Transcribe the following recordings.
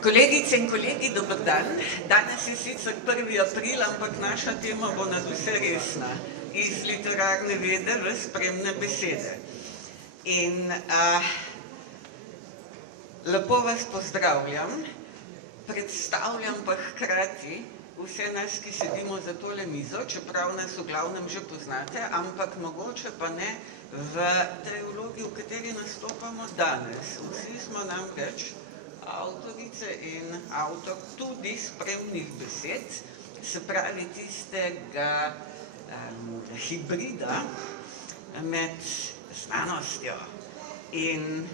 Kolegice in kolegi, dober dan. Danes je sicer 1. april, ampak naša tema bo nadvse resna. Iz literarne vede v spremne besede. In lepo vas pozdravljam, predstavljam pa hkrati vse nas, ki sedimo za tole mizo, čeprav nas v glavnem že poznate, ampak mogoče pa ne v tej vlogi, v kateri nastopamo danes. Vsi smo namreč avtorice in avtor tudi spremnih besed, se pravi tistega hibrida med znanostjo in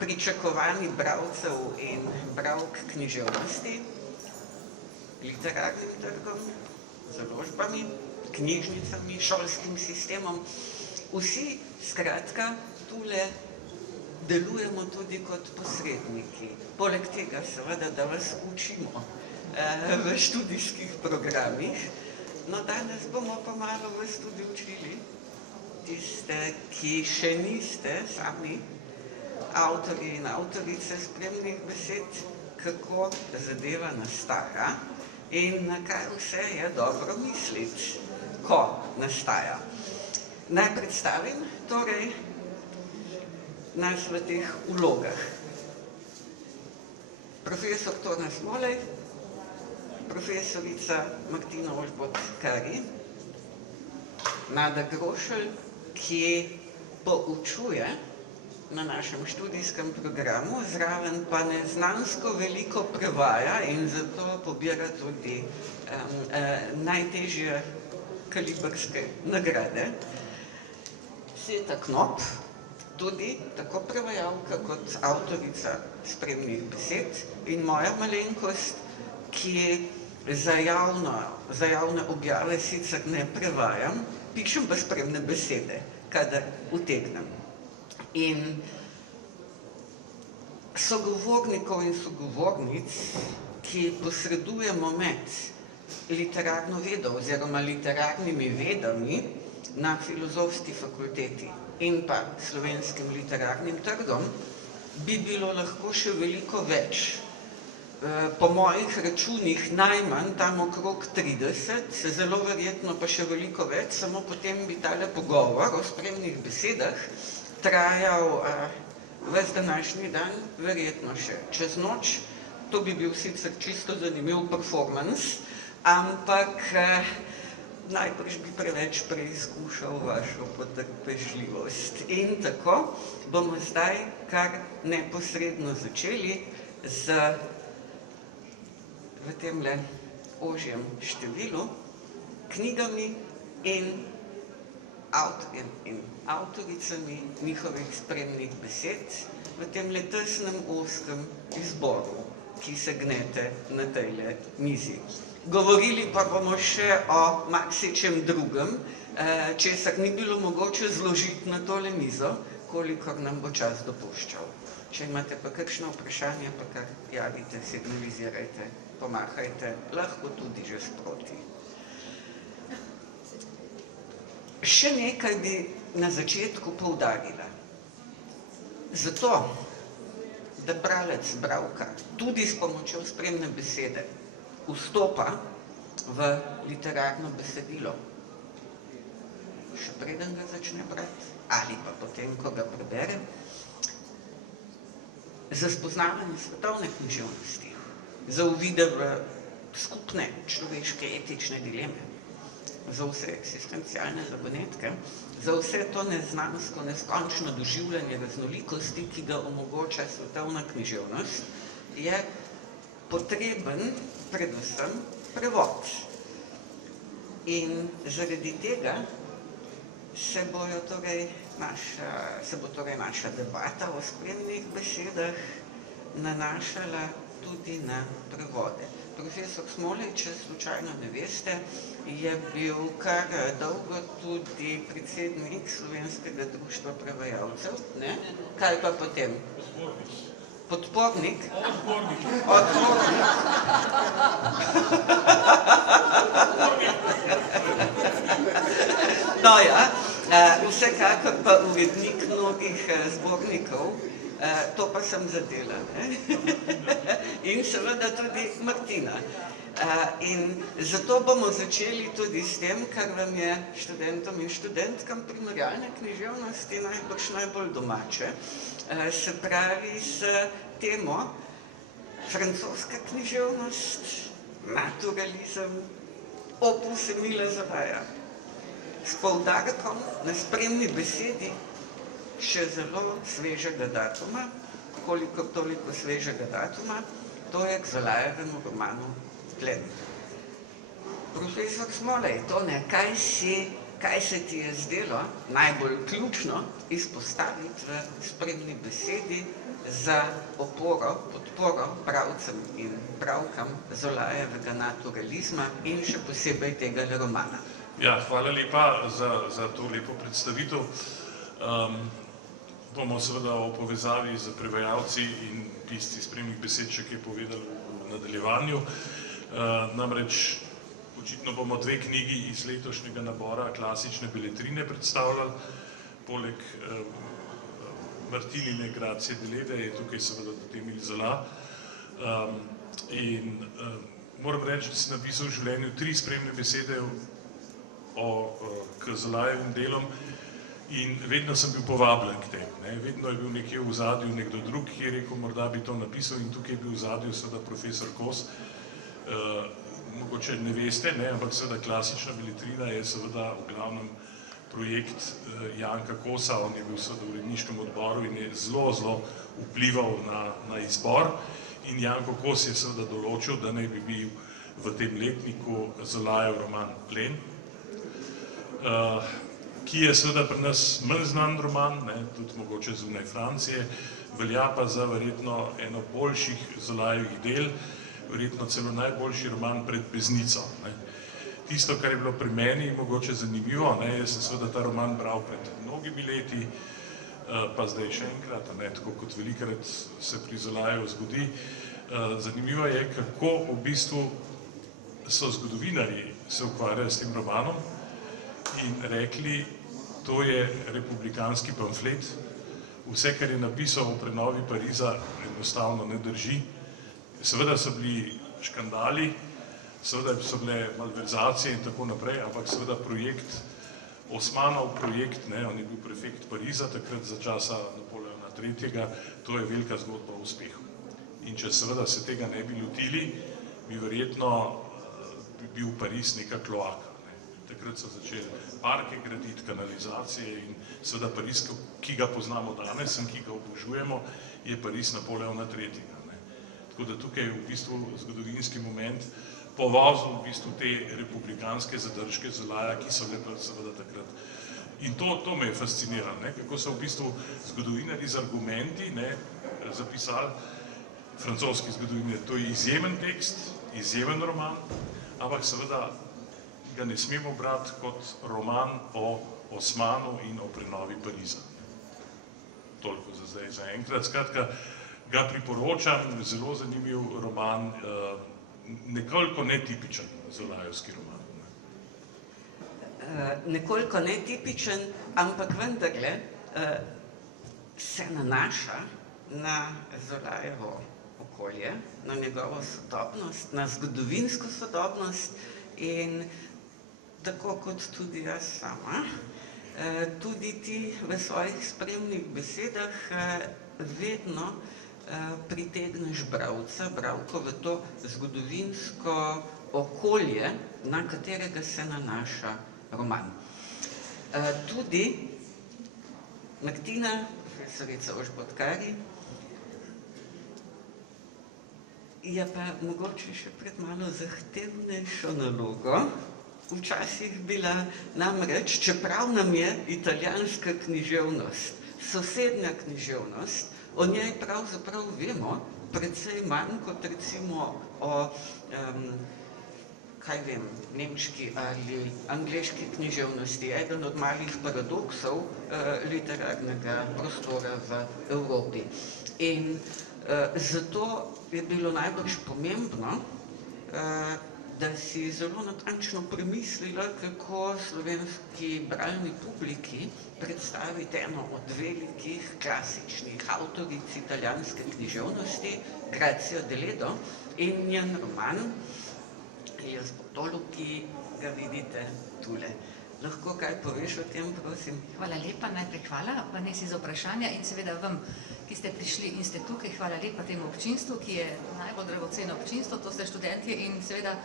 pričakovanji bralcev in bralk književnosti, literarnim trgom, založbami, knjižnicami, šolskim sistemom. Vsi, skratka, tule delujemo tudi kot posredniki. Poleg tega, seveda, da vas učimo v študijskih programih. No, danes bomo pa malo vas tudi učili, tiste, ki še niste sami avtorji in avtorice spremnih besed, kako zadeva nastaja in na kaj vse je dobro misliti, ko nastaja. Naj predstavim torej nas v teh vlogah. Profesor Tone Smolej, profesorica Martina Ožbot-Kari, Nada Grošelj, ki poučuje na našem študijskem programu, zraven pa neznansko veliko prevaja in zato pobira tudi najtežje kalibrske nagrade. Sveta Knop, tudi tako prevajalka kot avtorica spremnih besed in moja malenkost, ki za javne objave sicer ne prevajam, pišem pa spremne besede, kadar utegnem. In sogovornikov in sogovornic, ki posredujemo med literarno vedo oziroma literarnimi vedami na Filozofski fakulteti in pa Slovenskim literarnim trgom, bi bilo lahko še veliko več. Po mojih računih najmanj tam okrog 30, zelo verjetno pa še veliko več, samo potem bi tale pogovor o spremnih besedah trajal ves današnji dan, verjetno še čez noč. To bi bil sicer čisto zanimiv performance, ampak najbrž bi preveč preizkušal vašo potrpežljivost. In tako bomo zdaj kar neposredno začeli z v temle ožjem številu knjigami in avtorjem in avtoricami njihovih spremnih besed v temle tesnem ozkem izboru, ki se gnete na tejle mizi. Govorili pa bomo še o marsičem drugem, česar ni bilo mogoče zložiti na tole mizo, kolikor nam bo čas dopuščal. Če imate pa kakšno vprašanje, pa kar javite, signalizirajte, pomahajte, lahko tudi že sproti. Še nekaj bi na začetku poudarila. Zato, da bralec, bralka, tudi s pomočjo spremne besede vstopa v literarno besedilo, še preden ga začne brati, ali pa potem, ko ga prebere, za spoznavanje svetovne književnosti, za uvide v skupne človeške etične dileme, za vse eksistencialne zagonetke, za vse to neznansko, neskončno doživljanje raznolikosti, ki ga omogoča svetovna književnost, je potreben predvsem prevod. In zaradi tega se bo torej naša debata o spremnih besedah nanašala tudi na prevode. Profesor Smolej, če slučajno ne veste, je bil kar dolgo tudi predsednik Slovenskega društva prevajalcev, ne? Kaj pa potem? Podpornik? Odpornik. No ja, vsekakor pa urednik mnogih zbornikov, to pa sem zadela. in seveda tudi Martina. In zato bomo začeli tudi s tem, kar vam je študentom in študentkam primerjalne književnosti najbolj domače, se pravi s temo francoska književnost, naturalizem, opus Emila Zolaja. S poudarkom na spremni besedi še zelo svežega datuma, koliko toliko svežega datuma, to je k Zolajevemu romanu Plen. Profesor Smolej, Tone, kaj se ti je zdelo najbolj ključno izpostaviti v spremni besedi za podporo bralcem in bralkam Zolajevega naturalizma in še posebej tega romana? Ja, hvala lepa za to lepo predstavitev. Bomo seveda o povezavi z prevajalci in tisti spremnih besed še kaj povedali v nadaljevanju. Namreč očitno bomo dve knjigi iz letošnjega nabora klasične beletrine predstavljali. Poleg Martinine Grazie Delede je tukaj seveda tudi Emil Zola. In moram reči, da sem napisal v življenju 3 spremne besede k Zolajevim delom in vedno sem bil povabljen k temu. Vedno je bil nekje v ozadju nekdo drug, ki je rekel, morda bi to napisal, in tukaj je bil v ozadju seveda profesor Kos. Mogoče ne veste, ampak seveda klasična beletrina je seveda v glavnem projekt Janka Kosa, on je bil seveda v uredniškem odboru in je zelo vplival na izbor. In Janko Kos je seveda določil, da naj bi bil v tem letniku Zolajev roman Plen, ki je seveda pri nas manj znan roman, tudi mogoče zunaj Francije, velja pa za verjetno eno boljših Zolajevih del, verjetno celo najboljši roman pred Beznico. Tisto, kar je bilo pri meni mogoče zanimivo, jaz sem seveda ta roman bral pred mnogimi leti, pa zdaj še enkrat, tako kot velikrat se pri Zolajevu zgodi. Zanimivo je, kako v bistvu so zgodovinarji se ukvarjali s tem romanom in rekli, to je republikanski pamflet, vse, kar je napisal o prenovi Pariza, enostavno ne drži. Seveda so bili škandali, seveda so bile malverzacije in tako naprej, ampak seveda projekt, Osmanov projekt, on je bil prefekt Pariza, takrat za časa Napoleona III., to je velika zgodba o uspehu. In če seveda se tega ne bi lotili, bi verjetno bil Pariz neka kloaka. Takrat so začeli parke graditi, kanalizacije in seveda Pariz, ki ga poznamo danes in ki ga obožujemo, je Pariz Napoleona III. Tako da tukaj je v bistvu zgodovinski moment povozil v bistvu te republikanske zadržke Zolaja, ki so bile seveda takrat. In to me je fasciniralo, kako so v bistvu zgodovinarji z argumenti zapisali, francoski zgodovinarji. To je izjemen tekst, izjemen roman, ampak seveda ga ne smemo brati kot roman o Osmanu in o prenovi Pariza. Toliko za zdaj, za enkrat. Skratka, ga priporočam, zelo zanimiv roman, nekoliko netipičen Zolajevski roman. Nekoliko netipičen, ampak vendarle se nanaša na Zolajevo okolje, na njegovo sodobnost, na zgodovinsko sodobnost in tako kot tudi jaz sama, tudi ti v svojih spremnih besedah vedno pritegneš bralca, bralko v to zgodovinsko okolje, na katerega se nanaša roman. Tudi Martina, profesorica Ožbotkari, je pa mogoče še pred malo zahtevnejšo nalogo včasih bila, namreč, čeprav nam je italijanska književnost, sosednja književnost, o njej pravzaprav vemo precej manj kot recimo o, kaj vem, nemški ali angleški književnosti, eden od malih paradoksov literarnega prostora v Evropi. In zato je bilo najbolj pomembno da si zelo natančno premislila, kako slovenski bralni publiki predstaviti eno od velikih klasičnih avtoric italijanske književnosti, Grazio Deledda, in njen roman Jaz Botolu, ki ga vidite tule. Lahko kaj poveš o tem, prosim? Hvala lepa, najprej hvala, Vanesi, za vprašanja in seveda vam, ki ste prišli in ste tukaj, hvala lepa temu občinstvu, ki je najbolj dragoceno občinstvo, to ste študentje in seveda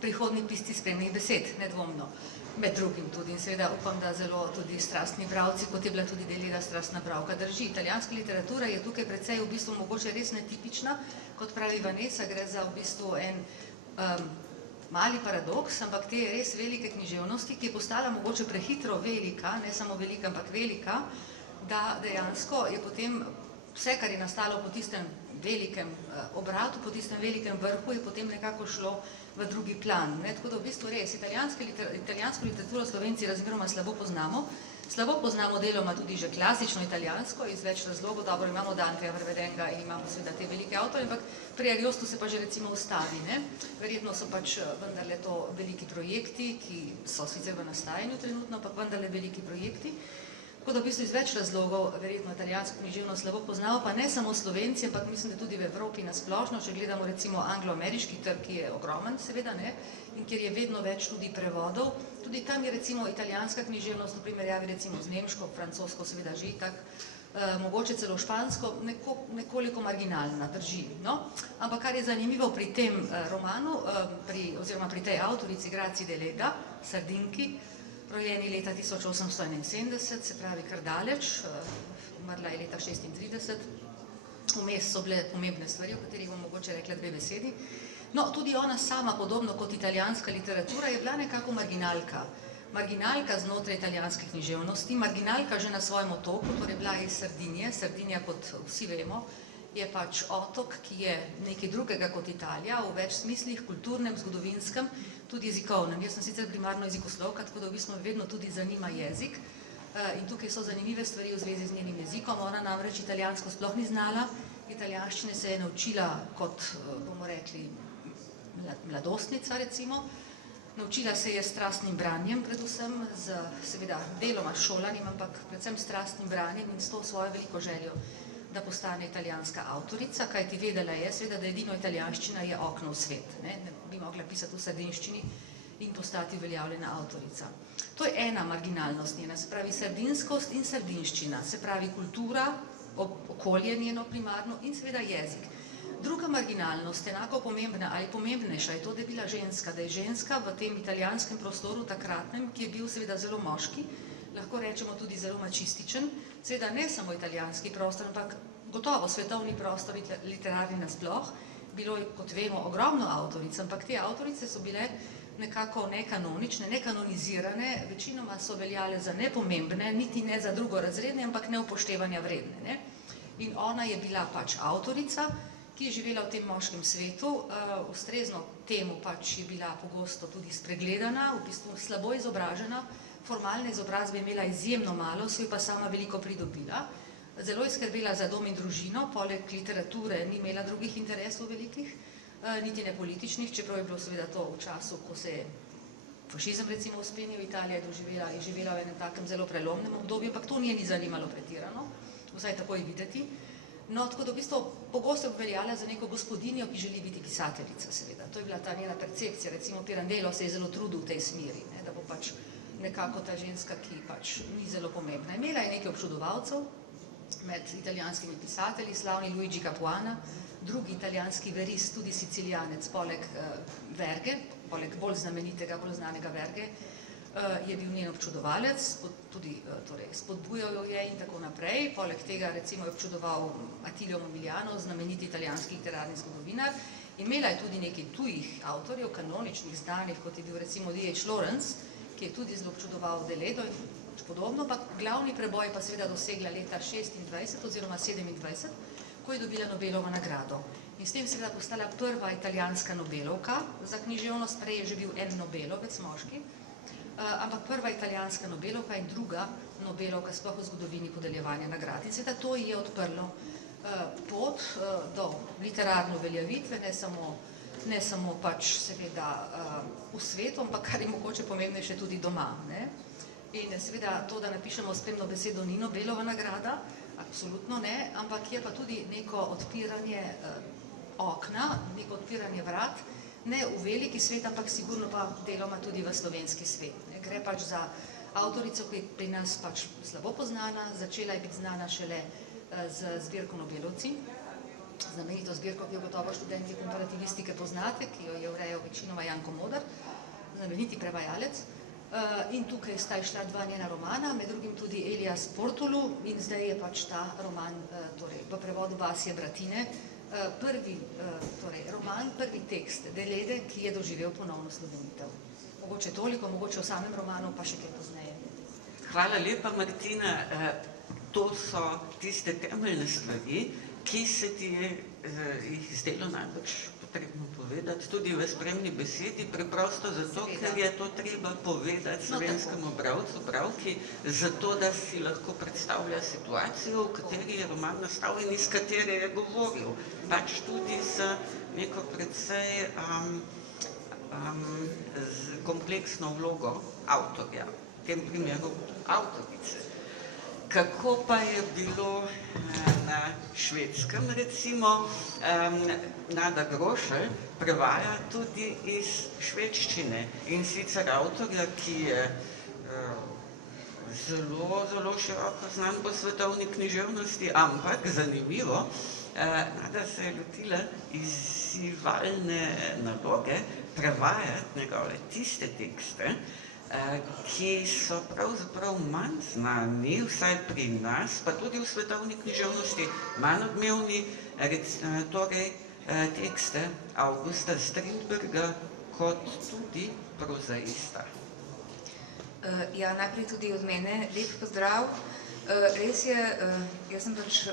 prihodni pisci spremnih besed, nedvomno, med drugim tudi. In seveda upam, da zelo tudi strastni bralci, kot je bila tudi Deledda strastna bralka, drži. Italijanska literatura je tukaj precej v bistvu mogoče res netipična, kot pravi Vanesa, gre za v bistvu en mali paradoks, ampak te res velike književnosti, ki je postala mogoče prehitro velika, ne samo velika, ampak velika, da dejansko je potem vse, kar je nastalo po tistem velikem obratu, po tistem velikem vrhu, je potem nekako šlo v drugi plan. Tako da v bistvu res, italijansko literaturo Slovenci razmeroma slabo poznamo deloma tudi že klasično italijansko, iz več razlogov, dobro, imamo Danteja prevedenega in imamo seveda te velike avtorje, ampak pri Ariostu se pa že recimo ustavi, ne? Verjetno so pač vendarle to veliki projekti, ki so sicer v nastajanju trenutno, ampak vendarle veliki projekti. Tako da v bistvu iz več razlogov verjetno italijansko književnost slabo poznamo, pa ne samo Slovenci, ampak mislim, da tudi v Evropi nasplošno, če gledamo recimo anglo-ameriški trg, ki je ogromen seveda, ne, in kjer je vedno več tudi prevodov, tudi tam je recimo italijanska književnost v primerjavi recimo z nemško, francosko seveda že itak, mogoče celo špansko, nekoliko marginalna, drži. No? Ampak kar je zanimivo pri tem romanu, oziroma pri tej avtorici Grazii Deledda, Sardinki, rojeni leta 1871, se pravi kar daleč, umrla je leta 36, vmes so bile pomembne stvari, o katerih bom mogoče rekla dve besedi. No, tudi ona sama, podobno kot italijanska literatura, je bila nekako marginalka. Marginalka znotraj italijanske književnosti, marginalka že na svojem otoku, torej bila iz Sardinije. Sardinija, kot vsi vemo, je pač otok, ki je nekaj drugega kot Italija, v več smislih, kulturnem, zgodovinskem, tudi jezikovnem. Jaz sem sicer primarno jezikoslovka, tako da v bistvu me vedno tudi zanima jezik. In tukaj so zanimive stvari v zvezi z njenim jezikom. Ona namreč italijansko sploh ni znala. Italijanščine se je naučila kot, bomo rekli, mladostnica recimo. Naučila se je strastnim branjem, predvsem z seveda deloma šolanjem, ampak predvsem strastnim branjem in s to svojo veliko željo, da postane italijanska avtorica, kajti vedela je seveda, da edino italijanščina je okno v svet. Ne bi mogla pisati v sardinščini in postati uveljavljena avtorica. To je ena marginalnost njena, se pravi sardinskost in sardinščina, se pravi kultura, okolje njeno primarno in seveda jezik. Druga marginalnost, enako pomembna ali pomembnejša, je to, da je bila ženska, da je ženska v tem italijanskem prostoru takratnem, ki je bil seveda zelo moški, lahko rečemo tudi zelo mačističen, seveda ne samo italijanski prostor, ampak gotovo svetovni prostor literarni nasploh. Bilo je, kot vemo, ogromno avtoric, ampak te avtorice so bile nekako nekanonične, nekanonizirane, večinoma so veljale za nepomembne, niti ne za drugorazredne, ampak neupoštevanja vredne. Ne? In ona je bila pač avtorica, ki je živela v tem moškem svetu, ustrezno temu pač je bila pogosto tudi spregledana, v bistvu slabo izobražena, formalne izobrazbe imela izjemno malo, so jo pa sama veliko pridobila. Zelo je skrbela za dom in družino, poleg literature ni imela drugih interesov velikih, niti ne političnih, čeprav je bilo seveda to v času, ko se je fašizem recimo vzpenil, Italija je živela v enem takem zelo prelomnem obdobju, ampak to ni zanimalo pretirano, vsaj tako je videti. No, tako da v bistvu pogosto je veljala za neko gospodinjo, ki želi biti pisateljica, seveda. To je bila ta njena percepcija, recimo Pirandello se je zelo trudil v tej smeri, ne, da bo pač nekako ta ženska, ki pač ni zelo pomembna. Imela je nekaj občudovalcev med italijanskimi pisatelji, slavni Luigi Capuana, drugi italijanski verist, tudi sicilijanec, poleg Verge, poleg bolj znamenitega, bolj znanega Verge, je bil njen občudovalec, tudi torej, spodbujal jo je in tako naprej. Poleg tega recimo je občudoval Attilio Momigliano, znameniti italijanski literarni zgodovinar. Imela je tudi nekaj tujih avtorjev, kanoničnih, znanih, kot je bil recimo D.H. Lawrence, ki je tudi zelo občudoval Deleddo in podobno, pa glavni preboj pa seveda dosegla leta 26 oziroma 27, ko je dobila Nobelovo nagrado. In s tem seveda postala prva italijanska Nobelovka za književnost, prej je že bil en Nobelovec, moški, ampak prva italijanska Nobelovka in druga Nobelovka sploh v zgodovini podeljevanja nagrad. In seveda to je odprlo pot do literarne uveljavitve, ne samo ne samo pač seveda v svetu, ampak kar je mogoče pomembnejše tudi doma. Ne? In seveda to, da napišemo spremno besedo, ni Nobelova nagrada, absolutno ne, ampak je pa tudi neko odpiranje okna, neko odpiranje vrat, ne v veliki svet, ampak sigurno pa deloma tudi v slovenski svet. Ne? Gre pač za avtorico, ki je pri nas pač slabo poznana, začela je biti znana šele z zbirko Nobelovci, znamenito zbirko, ki jo gotovo študenti komparativistike poznate, ki jo je urejal večinoma Janko Modar, znameniti prevajalec. In tukaj sta išla dva njena romana, med drugim tudi Elias Portulu, in zdaj je pač ta roman, torej v prevodu Vasje Bratine, prvi roman, prvi tekst Delede, ki je doživel ponovno slovenitev. Mogoče toliko, mogoče v samem romanu, pa še kaj pozneje. Hvala lepa, Martina. To so tiste temeljne stvari, ki se ti je zdelo najbolj potrebno povedati, tudi v spremni besedi, preprosto zato, ker je to treba povedati slovenskemu bralcu, bralki, zato, da si lahko predstavlja situacijo, v kateri je roman nastal in iz katere je govoril, pač tudi z neko precej kompleksno vlogo avtorja, v tem primeru avtorice. Kako pa je bilo na Švedskem, recimo, Nada Grošelj prevaja tudi iz švedščine in sicer avtorja, ki je zelo, zelo široko znan po svetovni književnosti, ampak zanimivo, Nada se je lotila izzivalne naloge prevajati njegove tiste tekste, ki so pravzaprav manj znani, vsaj pri nas, pa tudi v svetovni književnosti, manj odmevni, torej tekste Augusta Strindberga kot tudi prozaista. Ja, najprej tudi od mene lep pozdrav. Res je, jaz sem pač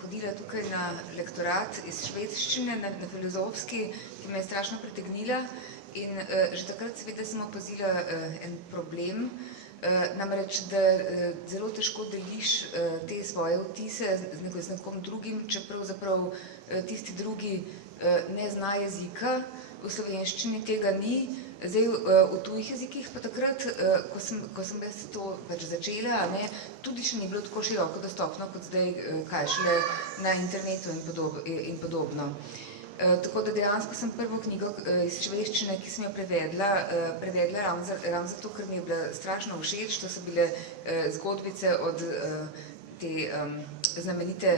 hodila tukaj na lektorat iz švedščine, na filozofski, ki me je strašno pritegnila. In že takrat seveda sem opazila en problem, namreč, da zelo težko deliš te svoje vtise z nekom drugim, če pravzaprav tisti drugi ne zna jezika, v slovenščini tega ni. Zdaj v tujih jezikih pa takrat, ko sem jaz to pač začela, tudi še ni bilo tako široko dostopno kot zdaj, kaj šele na internetu in podobno. Tako da dejansko sem prvo knjigo iz švedščine, ki sem jo prevedla ravno zato, ker mi je bila strašno všeč. To so bile zgodbice od te znamenite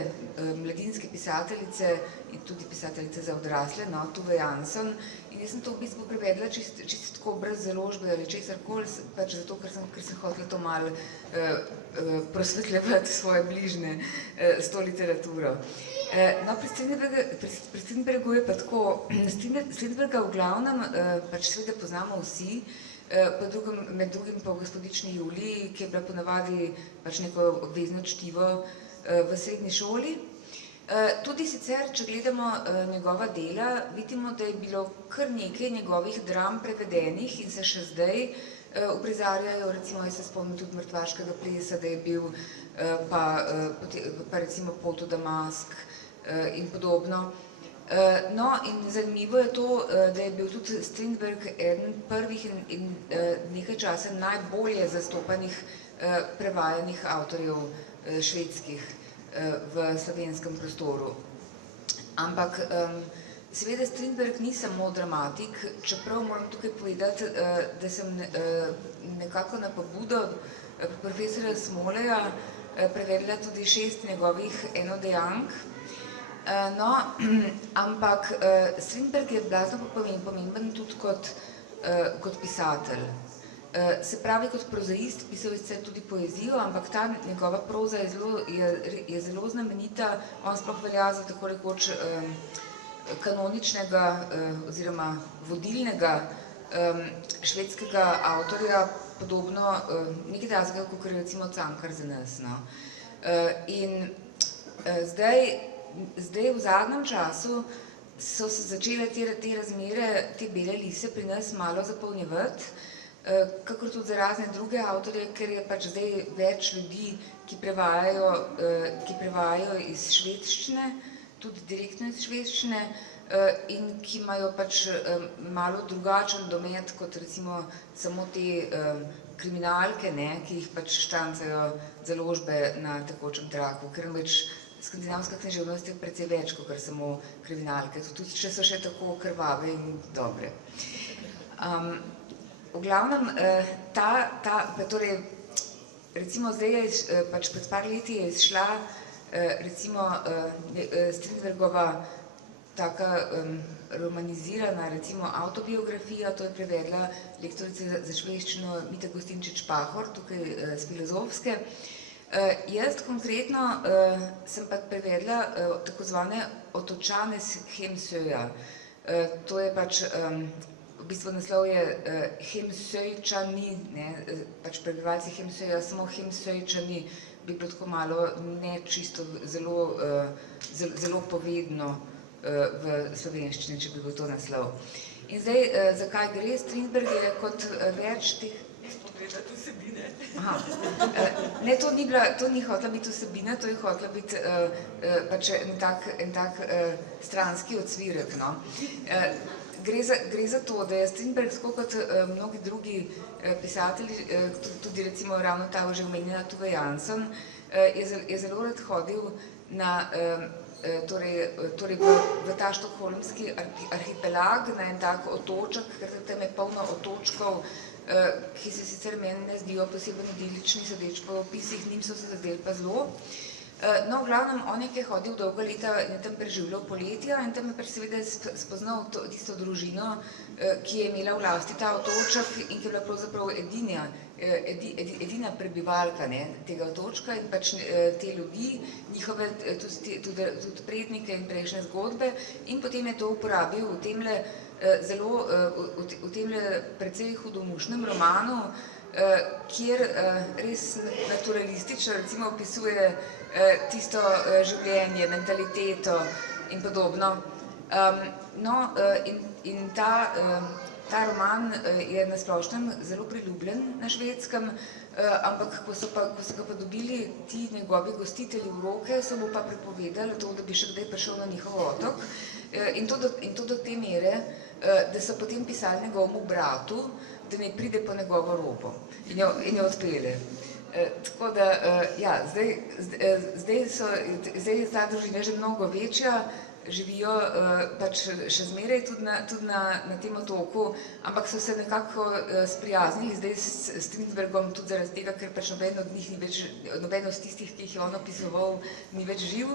mladinske pisateljice in tudi pisateljice za odrasle, Tove Jansson. In jaz sem to v bistvu prevedla čisto tako brez založbe ali česarkoli, pač zato, ker sem hotela to malo prosvetljevati svoje bližnje s to literaturo. No, pri Strindbergu je pa tako, Strindberga v glavnem pač seveda poznamo vsi, med drugim pa v Gospodični Juliji, ki je bila ponavadi pač neko obvezno čtivo v srednji šoli. Tudi sicer, če gledamo njegova dela, vidimo, da je bilo kar nekaj njegovih dram prevedenih in se še zdaj uprizarjajo, recimo, jaz se spomnim tudi Mrtvaškega plesa, da je bil, pa recimo Pot v Damask in podobno. No, in zanimivo je to, da je bil tudi Strindberg eden prvih in nekaj časa najbolje zastopanih prevajanih avtorjev švedskih v slovenskem prostoru. Ampak seveda Strindberg ni samo dramatik, čeprav moram tukaj povedati, da sem nekako na pobudo profesorja Smoleja prevedla tudi 6 njegovih enodejank. No, ampak Strindberg je blazno pomemben tudi kot pisatelj. Se pravi, kot prozaist pisal je tudi poezijo, ampak ta njegova proza je zelo znamenita. On sploh velja za tako rekoč kanoničnega oziroma vodilnega švedskega avtorja, podobno nekaj takega, kot recimo Cankar za nas. In zdaj v zadnjem času so se začele te razmere, te bele lise pri nas malo zapolnjevati, kakor tudi za razne druge avtorje, ker je pač zdaj več ljudi, ki prevajajo iz švedščine, tudi direktno iz švedščine. in ki imajo pač malo drugačen domet kot recimo samo te kriminalke, ki jih pač štancajo založbe na tekočem traku, ker pač skandinavska književnost je precej več kot samo kriminalke, tudi če so še tako krvave in dobre. V glavnem, torej, recimo zdaj je, pač pred par leti je izšla recimo Strindbergova taka romanizirana, recimo autobiografija, to je prevedla lektorica za švedščino Mita Gustinčič-Pahor, tukaj z Filozofske. Jaz konkretno sem pa prevedla tako zvane Otočane s Hemsöja. To je pač, v bistvu naslov je Hemsöjčani, pač prebivalci Hemsöja, samo Hemsöjčani bi bilo tako malo ne čisto zelo povedno v slovenščini, če bi bil to naslov. In zdaj, zakaj gre? Strindberg je kot več teh... Gledati vsebine. Ne, to ni hotela biti vsebina, to je hotela biti pač en tak stranski odsvirek. Gre za to, da je Strindberg, tako kot mnogi drugi pisatelji, tudi recimo ravno ta že omenjena Tove Jansson, je zelo rad hodil na torej v ta štokholmski arhipelag, na en tak otoček, ker tam je polno otočkov, ki se sicer meni ne zdijo posebej idilični, sodeč po opisih, njim so se zadeli pa zelo. No, v glavnem, on je hodil dolga leta in je tam preživljal poletja in tam je pač seveda spoznal tisto družino, ki je imela v lasti ta otoček in ki je bila pravzaprav edina prebivalka tega otočka in pač te ljudi, njihove tudi prednike in prejšnje zgodbe, in potem je to uporabil v temle precej hudomušnem romanu, kjer res naturalistično recimo opisuje tisto življenje, mentaliteto in podobno. No, in ta roman je na splošnem zelo priljubljen na Švedskem, ampak ko so ga pa dobili ti njegovi gostitelji v roke, so mu pa prepovedali to, da bi še kdaj prišel na njihov otok. In to do te mere, da so potem pisali njegovemu bratu, da ne pride po njegovo robo in jo odpele. Tako da, ja, zdaj je ta družina že mnogo večja, živijo pač še zmeraj tudi na tem otoku, ampak so se nekako sprijaznili zdaj s Strindbergom tudi zaradi tega, ker pač noben od tistih, ki jih je on opisoval, ni več živ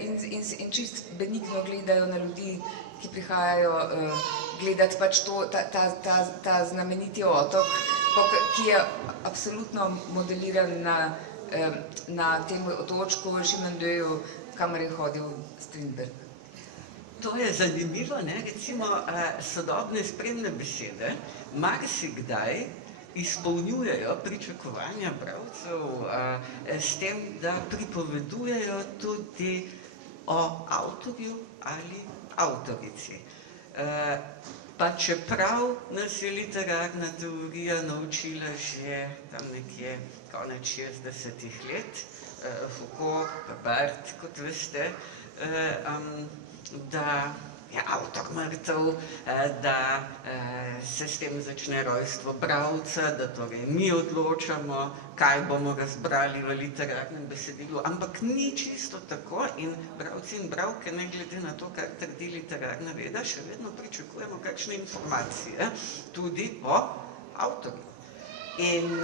in čist benigno gledajo na ljudi, ki prihajajo gledati pač ta znameniti otok, ki je absolutno modeliran na tem otočku Šimandöju, kamor je hodil Strindberg. To je zanimivo, recimo sodobne spremne besede marsikdaj izpolnjujejo pričakovanja bralcev s tem, da pripovedujejo tudi o avtorju ali avtorici. Pa čeprav nas je literarna teorija naučila že tam nekje konec 60-ih let, Foucault, Barthes, kot veste, da je avtor mrtev, da se s tem začne rojstvo bralca, da torej mi odločamo, kaj bomo razbrali v literarnem besedilu, ampak ni čisto tako in bralci in bralke, ne glede na to, kar trdi literarna veda, še vedno pričakujemo kakšne informacije tudi o avtorju. In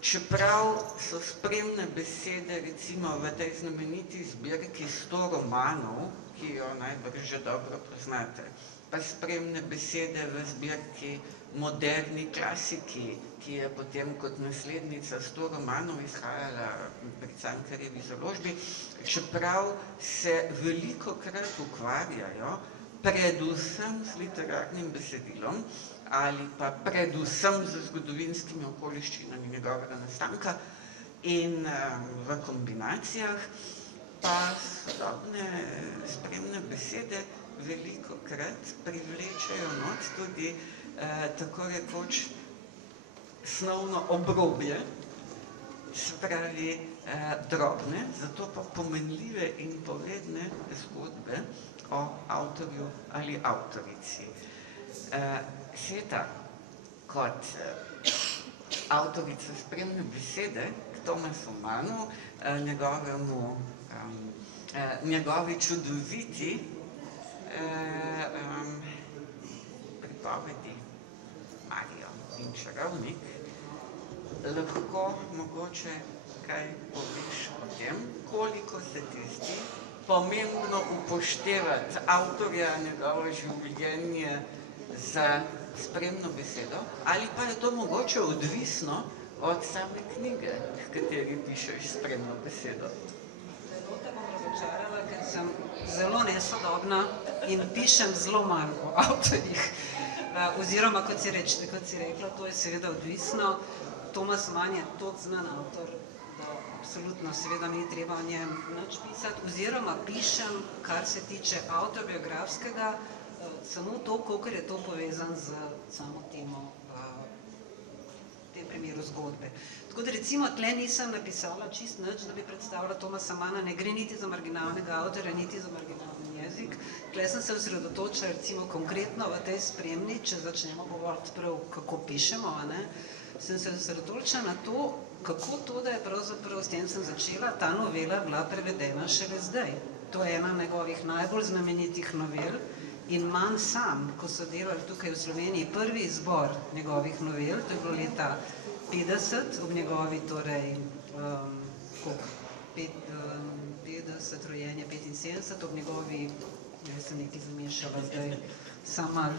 čeprav so spremne besede recimo v tej znameniti zbirki 100 romanov, ki jo najbrž že dobro poznate, pa spremne besede v zbirki Moderni klasiki, ki je potem kot naslednica 100 romanov izhajala pri Cankarjevi založbi, čeprav se velikokrat ukvarjajo predvsem z literarnim besedilom ali pa predvsem z zgodovinskimi okoliščinami njegovega nastanka in v kombinacijah, pa sodobne spremne besede velikokrat privlečejo not tudi tako rekoč snovno obrobje, se pravi drobne, zato pa pomenljive in povedne zgodbe, o avtorju ali avtorici. Sveta, kot avtorica spremne besede k Tomasu Mannu, njegovi čudoviti pripovedi Marijo in čarovnik, lahko mogoče kaj poveš o tem, koliko se ti zdi pomembno upoštevati avtorja, njegovo življenje za spremno besedo, ali pa je to mogoče odvisno od same knjige, v kateri pišeš spremno besedo. Zelo te bom razočarala, ker sem zelo nesodobna in pišem zelo malo o avtorjih. Oziroma, kot si rekla, to je seveda odvisno. Tomas Mann je toliko znan avtor, da absolutno seveda ni treba o njem nič pisati. Oziroma, pišem, kar se tiče avtobiografskega, samo to, kolikor je to povezan z samo temo, v tem primeru zgodbe. Tako da recimo tle nisem napisala čist nič, da bi predstavila Tomasa Manna, ne gre niti za marginalnega avtorja, niti za marginalni jezik. Tle sem se osredotočila recimo konkretno v tej spremni, če začnemo govoriti prav, kako pišemo, sem se osredotočila na to, kako to, da je pravzaprav, s tem sem začela, ta novela bila prevedena šele zdaj. To je ena njegovih najbolj znamenitih novel. In Mann sam, ko so delali tukaj v Sloveniji prvi izbor njegovih novel, to je bilo leta 50, ob njegovi, torej, 50, rojenje 75, ob njegovi, jaz sem nekaj zamešala zdaj, sam malo,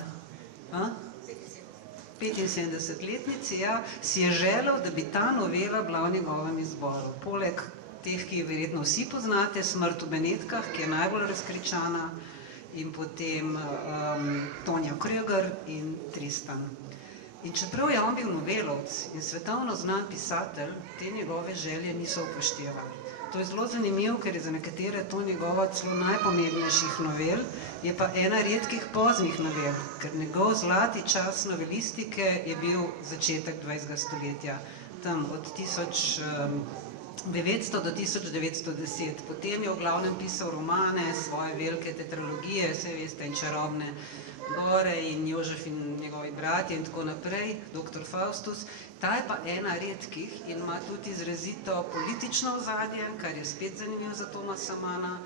75-letnici, ja, si je želel, da bi ta novela bila v njegovem izboru. Poleg teh, ki jo verjetno vsi poznate, Smrt v Benetkah, ki je najbolj razkričana, in potem Tonja Kröger in Tristan. In čeprav je on bil novelovc in svetovno znan pisatelj, te njegove želje niso upoštevali. To je zelo zanimivo, ker je za nekatere to njegova celo najpomembnejših novel, je pa ena redkih poznih novel, ker njegov zlati čas novelistike je bil začetek 20. stoletja, tam od 1900 do 1910. Potem je v glavnem pisal romane, svoje velike tetralogije, vse veste, in Čarobne gore in Jožef in njegovi bratje in tako naprej, Dr. Faustus. Ta je pa ena redkih in ima tudi izrazito politično ozadje, kar je spet zanimivo za Tomasa Manna.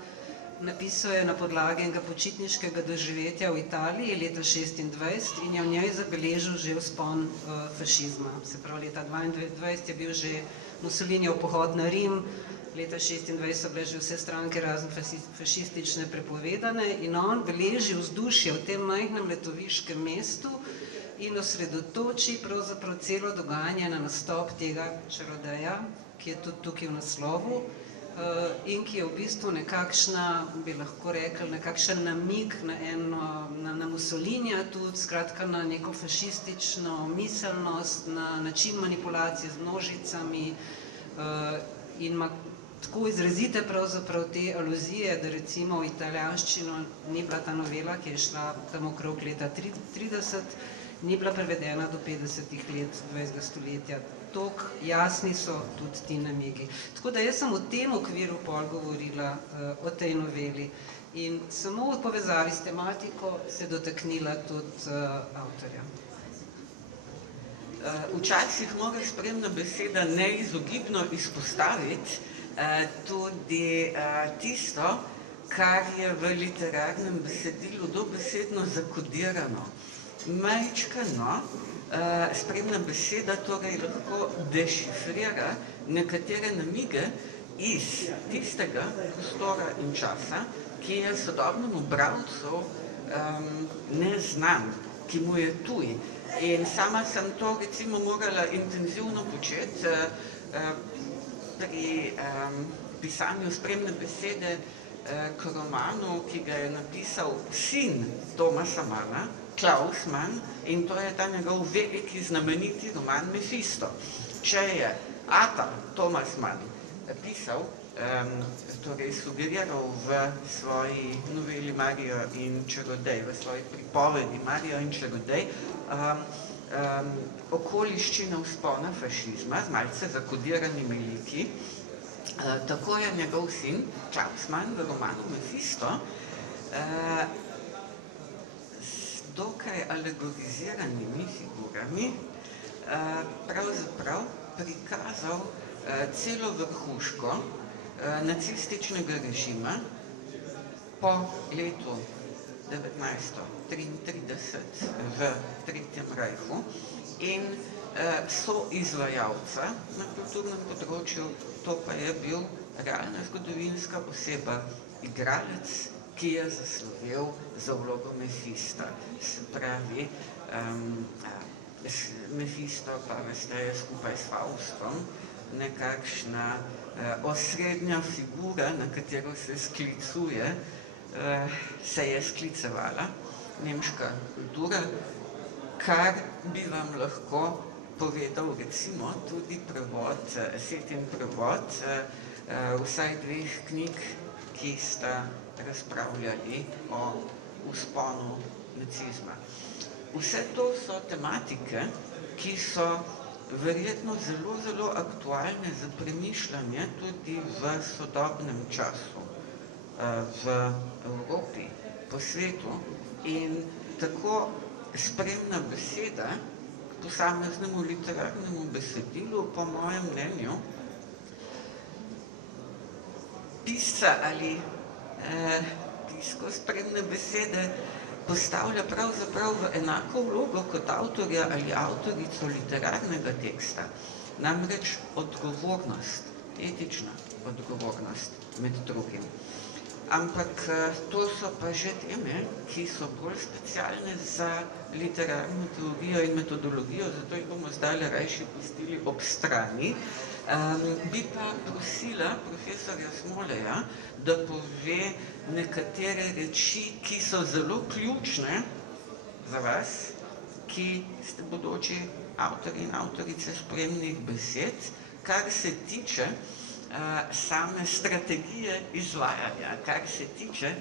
Napisal je na podlagi enega počitniškega doživetja v Italiji leta 1926 in je v njej zabeležil že vzpon fašizma. Se pravi, leta 1922 je bil že Mussolinijev pohod na Rim, leta 1926 so bile že vse stranke razen fašistične prepovedane in on beleži vzdušje v tem majhnem letoviškem mestu in osredotoči pravzaprav celo dogajanje na nastop tega čarodeja, ki je tudi tukaj v naslovu, in ki je v bistvu nekakšna, bi lahko rekli, nekakšen namig na Mussolinija tudi, skratka na neko fašistično miselnost, na način manipulacije z množicami in ima tako izrazite pravzaprav te aluzije, da recimo v italijanščino ni bila ta novela, ki je šla tam okrog leta 30, ni bila prevedena do 50 let 20. stoletja. Tok jasni so tudi ti namigi. Tako da jaz sem v tem okviru pol govorila o tej noveli in samo v povezavi s tematiko se dotaknila tudi avtorja. Včasih mora spremna beseda neizogibno izpostaviti tudi tisto, kar je v literarnem besedilu dobesedno zakodirano. Majčkano spremna beseda torej lahko dešifrira nekatere namige iz tistega prostora in časa, ki je sodobnemu bralcu neznan, ki mu je tuj. In sama sem to recimo morala intenzivno početi pri pisanju spremne besede k romanu, ki ga je napisal sin Tomasa Manna, Klaus Mann, in to je ta njegov veliki znameniti roman Mefisto. Če je ata Tomas Mann pisal, torej sugeriral v svoji noveli Marijo in čarodej, v svoji pripovedi Marijo in čarodej, okoliščine vzpona fašizma z malce zakodiranimi liki, tako je njegov sin, Klaus Mann, v romanu Mefisto s dokaj alegoriziranimi figurami pravzaprav prikazal celo vrhuško nacističnega režima po letu 1933 v Tretjem rajhu in soizvajalca na kulturnem področju, to pa je bil realna zgodovinska oseba, igralec, ki je zaslovel za vlogo Mefista. Se pravi, Mefisto pa veste je skupaj s Faustom nekakšna osrednja figura, na katero se sklicuje, se je sklicevala nemška kultura, kar bi vam lahko povedal recimo tudi prevod, Setin prevod vsaj dveh knjig, ki sta razpravljali o vzponu nacizma. Vse to so tematike, ki so verjetno zelo, zelo aktualne za premišljanje tudi v sodobnem času, v Evropi, po svetu in tako spremna beseda k posameznemu literarnemu besedilu, po mojem mnenju, pisca ali tisko spremne besede postavlja pravzaprav v enako vlogo kot avtorja ali avtorico literarnega teksta, namreč odgovornost, etična odgovornost med drugim. Ampak to so pa že teme, ki so bolj specialne za literarno teorijo in metodologijo, zato jih bomo zdaj rajši pustili ob strani. Bi pa prosila profesorja Smoleja, da pove nekatere reči, ki so zelo ključne za vas, ki ste bodoči avtori in avtorice spremnih besed, kar se tiče same strategije izvajanja, kar se tiče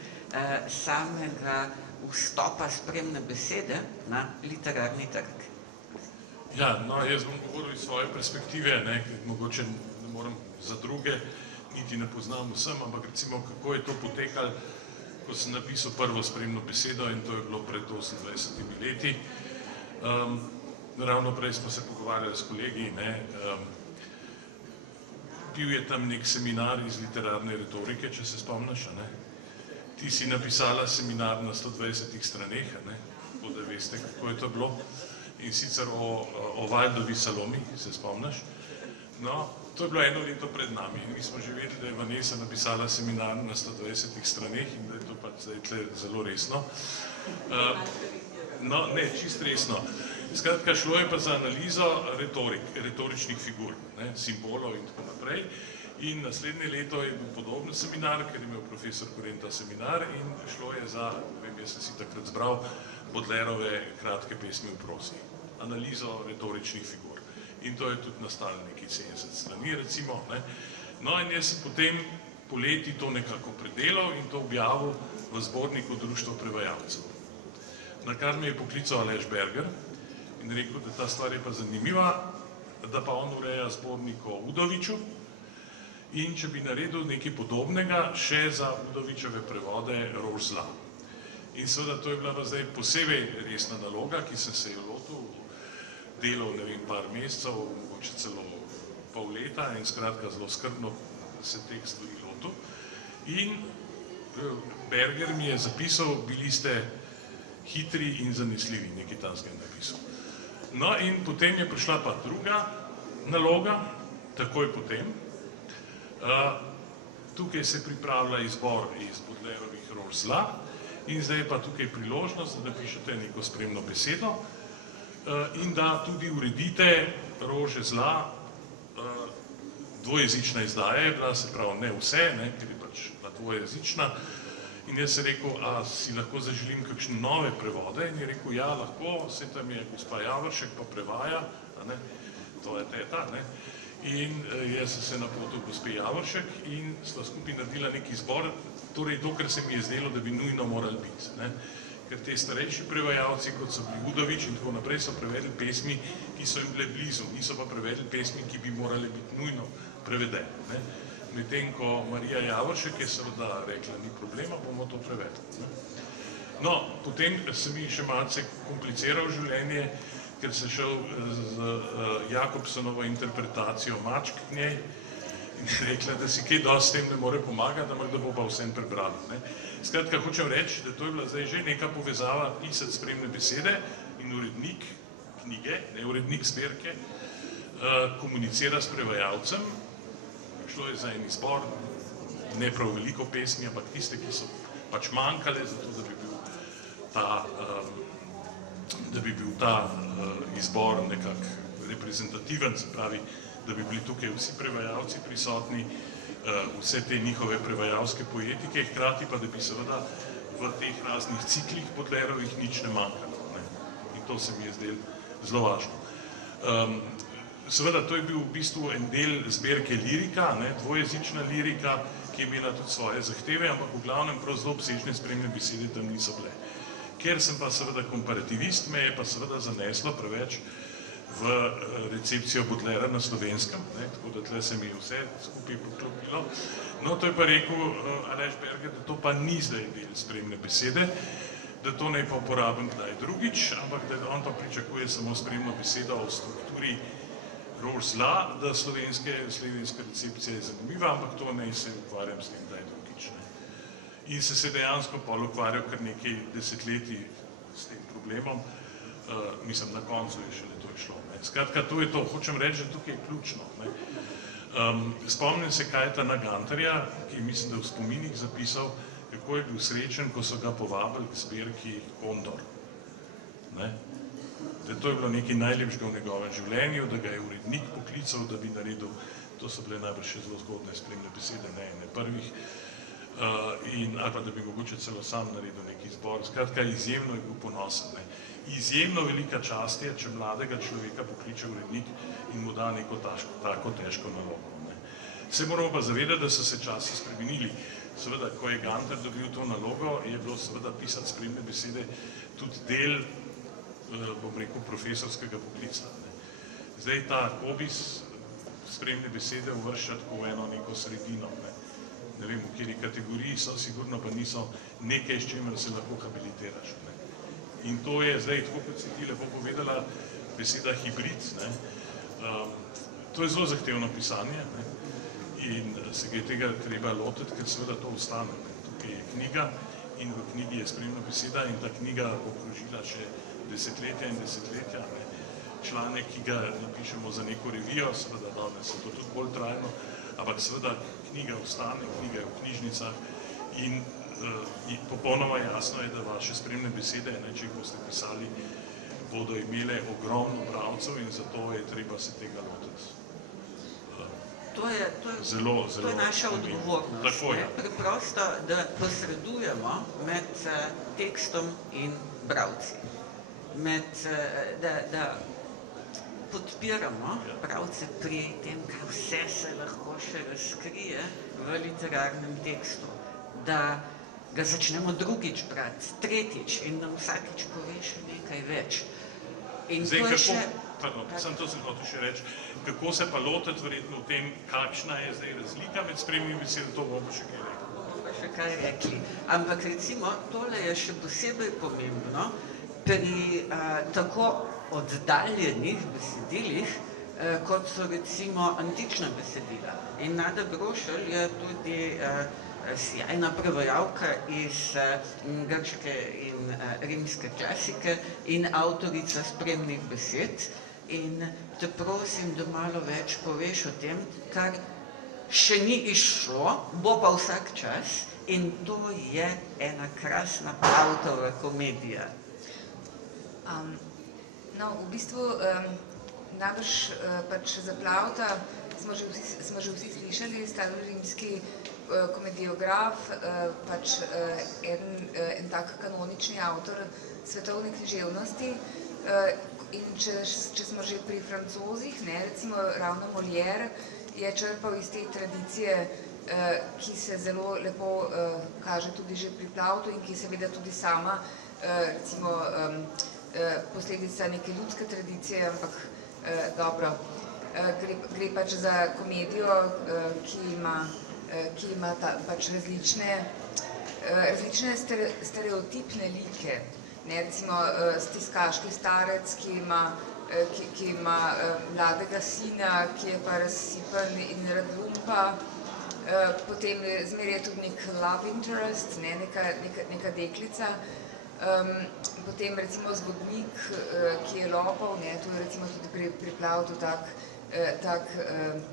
samega vstopa spremne besede na literarni trg. Ja, no, jaz bom govoril iz svoje perspektive, mogoče ne moram za druge, niti ne poznam vsem, ampak recimo, kako je to potekalo, ko sem napisal prvo spremno besedo in to je bilo pred 28 leti. Ravno prej smo se pogovarjali s kolegi, bil je tam nek seminar iz literarne retorike, če se spomniš, Ti si napisala seminar na 120 straneh, tako da veste, kako je to bilo. In sicer o Valdovi Salomi, se spomniš. No, to je bilo eno leto pred nami in mi smo že vedeli, da je Vanessa napisala seminar na 120 straneh in da je to pač zdaj zelo resno. No, ne, čist resno. Skratka, šlo je pa za analizo retoričnih figur, simbolov in tako naprej. In naslednje leto je bil podoben seminar, ker je imel profesor Korenta seminar in šlo je za, vem, jaz sem si takrat zbral, Baudelaireove kratke pesmi v prozi. Analizo retoričnih figur. In to je tudi nastalo nekaj 70 strani, recimo. No in jaz sem potem poleti to nekako predelal in to objavil v zborniku Društva prevajalcev. Na kar me je poklical Aleš Berger in rekel, da ta stvar je pa zanimiva, da pa on ureja zbornik o Udoviču in če bi naredil nekaj podobnega še za Udovičeve prevode Rož zla. In seveda to je bila pa zdaj posebej resna naloga, ki sem se jo lotil, delal, ne vem, par mesecev, mogoče celo pol leta in skratka zelo skrbno se teh stvari lotil. In Berger mi je zapisal, bili ste hitri in zanesljivi, nekaj tanskega napisal. No in potem je prišla pa druga naloga, takoj potem. Tukaj se je pripravila izbor iz Baudelaireovih Rož zla in zdaj je pa tukaj priložnost, da napišete neko spremno besedo in da tudi uredite Rože zla, dvojezična izdaja je bila, se pravi ne vse, ker je pač dvojezična. In jaz sem rekel, a si lahko zaželim kakšne nove prevode? In je rekel, ja, lahko, se tam je gospa Javoršek pa prevaja, to je teta, In jaz sem se napotil gospe Javoršek in sva skupaj naredila neki izbor, torej to, kar se mi je zdelo, da bi nujno morali biti. Ker te starejši prevajalci, kot so bili Udovič in tako naprej, so prevedli pesmi, ki so jim bile blizu, niso pa prevedli pesmi, ki bi morali biti nujno prevedene. Medtem ko Marija Javoršek je seveda rekla, ni problema, bomo to prevedli. No, potem se mi še malce kompliciral življenje, ker se šel z Jakobsonovo interpretacijo Mačk k njej in rekla, da si kaj dosti s tem ne more pomagati, ampak da bo pa vsem prebrala. Skratka, hočem reči, da to je bila zdaj že neka povezava pisati spremne besede in urednik knjige, ne urednik zbirke, komunicira s prevajalcem. Šlo je za en izbor, ne prav veliko pesmi, ampak tiste, ki so pač manjkale, zato da bi bil ta izbor nekako reprezentativen, se pravi, da bi bili tukaj vsi prevajalci prisotni, vse te njihove prevajalske poetike, hkrati pa, da bi seveda v teh raznih ciklih Baudelairovih nič ne manjkalo. In to se mi je zdelo zelo važno. Seveda, to je bil v bistvu en del zbirke lirika, dvojezična lirika, ki je imela tudi svoje zahteve, ampak v glavnem prav zelo obsežne spremne besede tam niso bile. Ker sem pa seveda komparativist, me je pa seveda zaneslo preveč v recepcijo Baudelaira na slovenskem, tako da tle se mi je vse skupaj poklopilo. No, to je pa rekel Aleš Berger, da to pa ni zdaj del spremne besede, da to naj pa uporabim kdaj drugič, ampak da on pa pričakuje samo spremno besedo o strukturi rož zla, da slovenska recepcija je zanimiva, ampak to ne se ukvarjam s tem, da je drugič. In se dejansko pol ukvarjal kar nekaj desetletij s tem problemom, mislim, na koncu je šele to šlo. Skratka, to je to, hočem reči, da tukaj je ključno. Spomnim se Kajtana Gantarja, ki mislim, da v spominih zapisal, kako je bil srečen, ko so ga povabili k zbirki Kondor. Da to je bilo nekaj najlepšega v njegovem življenju, da ga je urednik poklical, da bi naredil, to so bile najbrž še zelo zgodne spremne besede, ne prvih, ali pa da bi mogoče celo sam naredil neki zbor. Skratka, izjemno je bil ponosen. Izjemno velika čast je, če mladega človeka pokliče urednik in mu da neko tako težko nalogo. Se moramo pa zavedati, da so se časi spremenili. Seveda, ko je Gantar dobil to nalogo, je bilo seveda pisati spremne besede tudi del, bom rekel, profesorskega poklica. Zdaj ta hobis spremne besede uvršča tako v eno neko sredino. Ne vem, v kateri kategoriji so, sigurno pa niso nekaj, s čimer se lahko habilitiraš. In to je zdaj, tako kot si ti lepo povedala, beseda hibrid. To je zelo zahtevno pisanje in se ga je tega treba lotiti, ker seveda to ostane. Tukaj je knjiga in v knjigi je spremna beseda in ta knjiga okrožila še desetletja in desetletja. Članek, ki ga napišemo za neko revijo, seveda danes je to tudi bolj trajno, ampak seveda knjiga ostane, knjiga je v knjižnicah in popolnoma jasno je, da vaše spremne besede, če jih boste pisali, bodo imele ogromno bralcev in zato je treba se tega lotiti. To je naša odgovornost. Preprosto, da posredujemo med tekstom in bralci. Da podpiramo bralce pri tem, kaj vse se lahko še razkrije v literarnem tekstu. Da ga začnemo drugič brati, tretjič in nam vsakič pove še nekaj več. Sem to se hotel še reči, kako se pa lotiti verjetno v tem, kakšna je zdaj razlika med spremnimi besedami, to bomo še kaj rekli. To bomo še kaj rekli. Ampak recimo, tole je še posebej pomembno pri tako oddaljenih besedilih, kot so recimo antična besedila. In Nada Grošelj je tudi sjajna prevajalka iz grške in rimske klasike in avtorica spremnih besed. In te prosim, da malo več poveš o tem, kar še ni izšlo, bo pa vsak čas in to je ena krasna Plautova komedija. No, v bistvu najbrž pač za Plauta smo že vsi slišali, starorimski komediograf, pač en tak kanonični avtor svetovne književnosti. In če smo že pri Francozih, recimo ravno Molière je črpal iz te tradicije, ki se zelo lepo kaže tudi že pri Plautu in ki seveda tudi sama recimo posledica neke ljudske tradicije, ampak dobro. Gre pač za komedijo, ki ima pač različne stereotipne like. Recimo stiskaški starec, ki ima mladega sina, ki je pa razsipan in rad lumpa. Potem zmeraj je tudi nek love interest, neka deklica. Potem recimo zgodnik, ki je lopov, to je recimo tudi priplav tak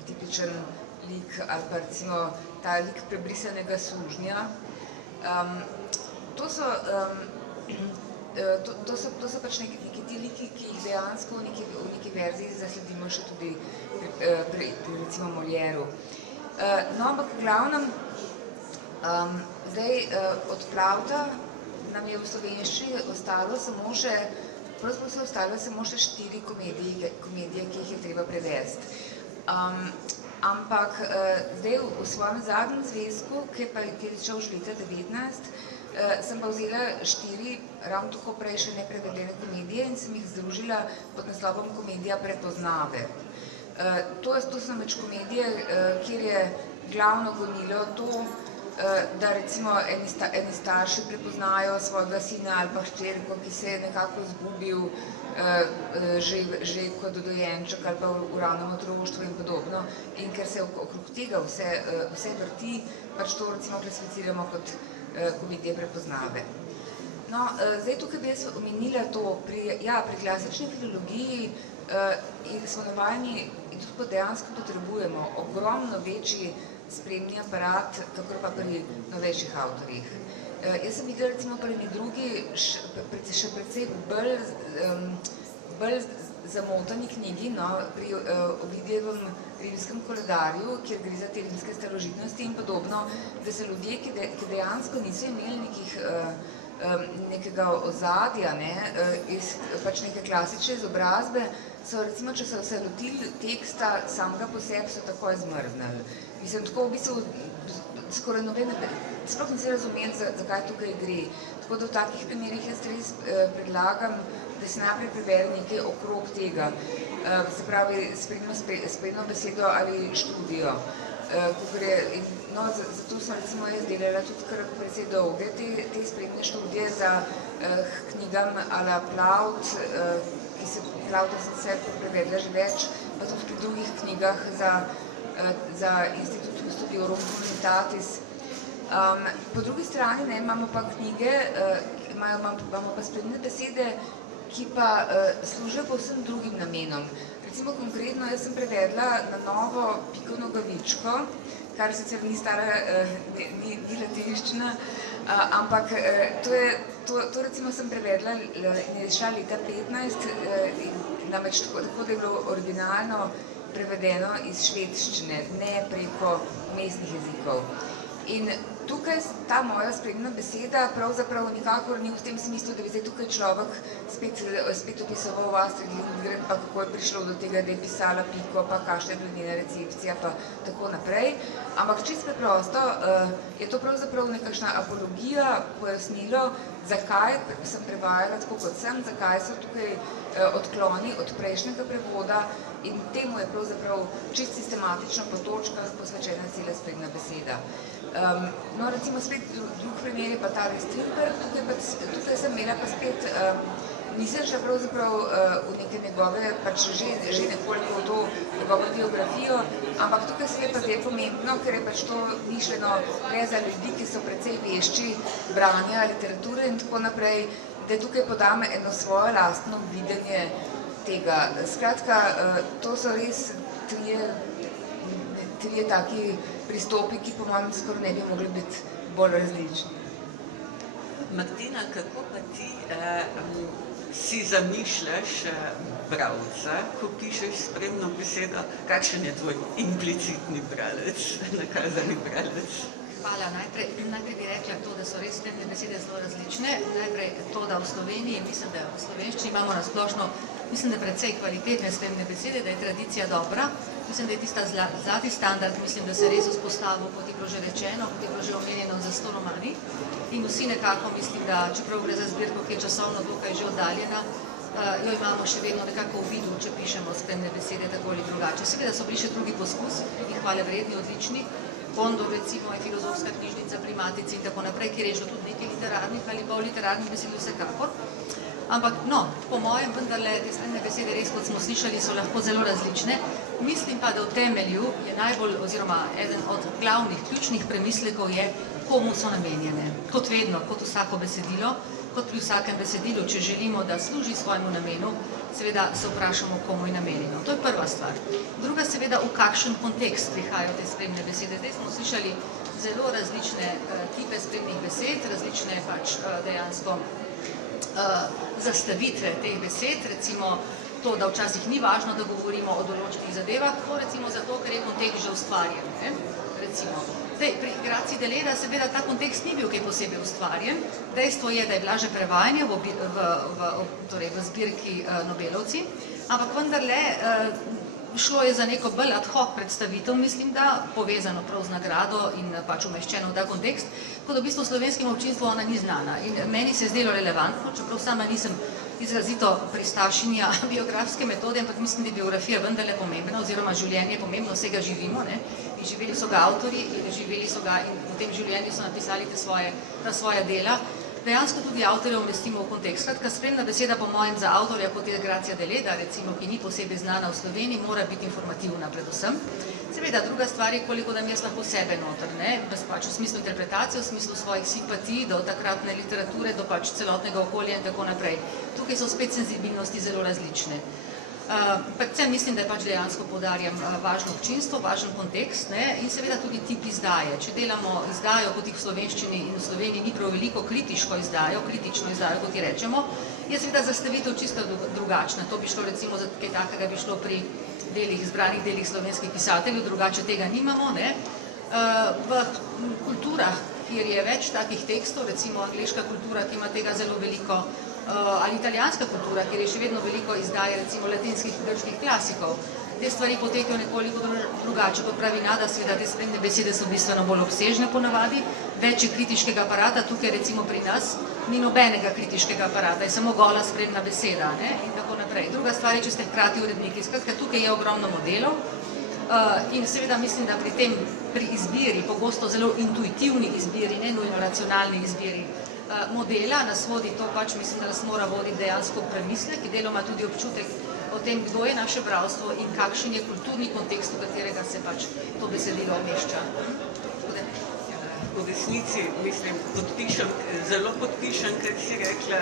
tipičen lik, ali pa recimo ta lik prebrisanega sužnja. To so pač neki ti liki, ki jih dejansko v neki verziji zasledimo še tudi pri recimo Molieru. No, ampak v glavnem, zdaj od Plauta nam je v slovenščini ostalo samo še, pravzaprav so ostale samo še 4 komedije, ki jih je treba prevesti. Ampak zdaj v svojem zadnjem zvezku, ki je začel že leta 2019, sem pa vzela 4 ravno tako prej še neprevedene komedije in sem jih združila pod naslovom Komedija prepoznave. To so namreč komedije, kjer je glavno gonilo to, da recimo eni starši prepoznajo svojega sina ali pa hčerko, ki se je nekako izgubil že kot dojenček ali pa v ranem otroštvu in podobno. In ker se okrog tega vse vrti, pač to recimo klasificiramo kot komedije prepoznave. No, zdaj tukaj bi jaz omenila to, pri klasični filologiji smo navajeni in tudi dejansko potrebujemo ogromno večji spremni aparat, kakor pa pri novejših avtorjih. Jaz sem videla recimo pri eni drugi še precej bolj zamotani knjigi, pri Ovidijevem rimskem koledarju, kjer gre za te rimske starožitnosti in podobno, da so ljudje, ki dejansko niso imeli nekega ozadja, iz pač neke klasične izobrazbe, so recimo, če so se lotili teksta samega po sebi, so takoj zmrznili. Mislim, tako v bistvu skoraj nobene, sploh nisi razumeli, zakaj tukaj gre. Tako da v takih primerih jaz res predlagam, da se najprej prebere nekaj okrog tega, se pravi sprednjo besedo ali študijo. Zato sem recimo jaz delala tudi kar precej dolge te sprednje študije za knjigam a la Plaut, ki se Plauta sem se prevedla že več, pa tudi pri drugih knjigah za Institut Studiorum Comunitatis. Po drugi strani imamo pa knjige, imamo pa sprednje besede, ki pa služijo povsem drugim namenom. Recimo konkretno, jaz sem prevedla na novo Piko Nogavičko, kar sicer ni stara, ni latinščina, ampak to recimo sem prevedla in je šla leta 2015, namreč tako, da je bilo originalno prevedeno iz švedščine, ne preko mestnih jezikov. In tukaj ta moja sprednja beseda pravzaprav nikakor ni v tem smislu, da bi zdaj tukaj človek spet opisoval Astrid Lindgren, pa kako je prišlo do tega, da je pisala Piko, pa kakšna je bila njena recepcija, pa tako naprej. Ampak čisto preprosto je to pravzaprav nekakšna apologija, pojasnilo, zakaj sem prevajala tako kot sem, zakaj so tukaj odkloni od prejšnjega prevoda in temu je pravzaprav čisto sistematično po točkah posvečena cela sprednja beseda. No, recimo spet drug primer je pa Tali Strindberg, tukaj sem imela pa spet, nisem šla pravzaprav v neke njegove, pač že nekoliko v to njegovo biografijo, ampak tukaj se je pa zdaj pomembno, ker je pač to mišljeno le za ljudi, ki so precej vešči branja literature in tako naprej, da tukaj podam eno svoje lastno videnje tega. Skratka, to so res trije taki pristopi, ki po mojem skoraj ne bi mogli biti bolj različni. Martina, kako pa ti si zamišljaš bralca, ko pišeš spremno besedo? Kakšen je tvoj implicitni bralec, nakazani bralec? Hvala. Najprej bi rekla to, da so res spremne besede zelo različne. Najprej to, da v Sloveniji, mislim, da v slovenščini imamo nasplošno, mislim, da precej kvalitetne spremne besede, da je tradicija dobra. Mislim, da je tista zlati standard, mislim, da se res vzpostavil, kot je bilo že rečeno, kot je bilo že omenjeno za 100 romani. In vsi nekako mislim, da čeprav gre za zbirko, ki je časovno dokaj že oddaljena, jo imamo še vedno nekako v vidu, če pišemo spremne besede tako ali drugače. Seveda so bili še drugi poskus, tudi hvale vredni, odlični. Bondo, recimo, je filozofska knjižnica pri Matici in tako naprej, kjer je šlo tudi nekaj literarnih ali pa literarnih besedil vsekakor. Ampak, no, po mojem vendarle te spremne besede res, kot smo slišali, so lahko zelo različne. Mislim pa, da v temelju je najbolj, oziroma eden od glavnih, ključnih premislekov je, komu so namenjene. Kot vedno, kot vsako besedilo, kot pri vsakem besedilu, če želimo, da služi svojemu namenu, seveda se vprašamo, komu je namenjeno. To je prva stvar. Druga, seveda, v kakšen kontekst prihajajo te spremne besede. Zdaj smo slišali zelo različne tipe spremnih besed, različne pač dejansko zastavitve teh besed, recimo to, da včasih ni važno, da govorimo o določenih zadevah, to recimo zato, ker je kontekst že ustvarjen, ne? Recimo. Zdaj, pri Gracii Deledda seveda ta kontekst ni bil kaj posebej ustvarjen, dejstvo je, da je bila že prevajanje v zbirki Nobelovci, ampak vendarle šlo je za neko bolj ad hoc predstavitev, mislim, da povezano prav z nagrado in pač umeščeno v ta kontekst, kot v bistvu slovenskim občinstvu ona ni znana. In meni se je zdelo relevantno, čeprav sama nisem izrazito pristašinja biografske metode, ampak mislim, da je biografija vendarle pomembna, oziroma življenje je pomembno, vse ga živimo, ne? In živeli so ga avtorji, in živeli so ga in v tem življenju so napisali ta svoja dela. Dejansko tudi avtorja umestimo v kontekst. Skratka, spremna beseda po mojem za avtorja, kot je Gracia Deledda, recimo, ki ni posebej znana v Sloveniji, mora biti informativna predvsem. Seveda, druga stvar je, koliko nam jaz lahko sebe noter, ne? Pač v smislu interpretacije, v smislu svojih simpatij do takratne literature, do pač celotnega okolja in tako naprej. Tukaj so spet senzibilnosti zelo različne. Predvsem mislim, da je pač dejansko poudarjam važno občinstvo, važen kontekst, ne? In seveda tudi tip izdaje. Če delamo izdajo, kot jih v slovenščini in v Sloveniji ni prav veliko kritično izdajo, kot ji rečemo, je seveda zastavitev čisto drugačna. To bi šlo recimo za kaj takega, bi šlo pri izbranih delih slovenskih pisateljev, drugače tega nimamo, ne? V kulturah, kjer je več takih tekstov, recimo angleška kultura, ki ima tega zelo veliko, ali italijanska kultura, kjer je še vedno veliko izdaje, recimo latinskih in grških klasikov. Te stvari potekajo nekoliko drugače, kot pravi Nada, seveda te spremne besede so bistveno bolj obsežne ponavadi, več je kritiškega aparata, tukaj recimo pri nas ni nobenega kritiškega aparata, je samo gola spremna beseda, ne? In tako naprej. Druga stvar je, če ste hkrati uredniki, skratka, tukaj je ogromno modelov in seveda mislim, da pri izbiri, pogosto zelo intuitivni izbiri, ne nujno racionalni izbiri modela, nas vodi to pač, mislim, da nas mora voditi dejansko premislek, deloma tudi občutek o tem, kdo je naše bralstvo in kakšen je kulturni kontekst, v katerega se pač to besedilo umešča. V resnici, mislim, zelo podpišem, kar si rekla,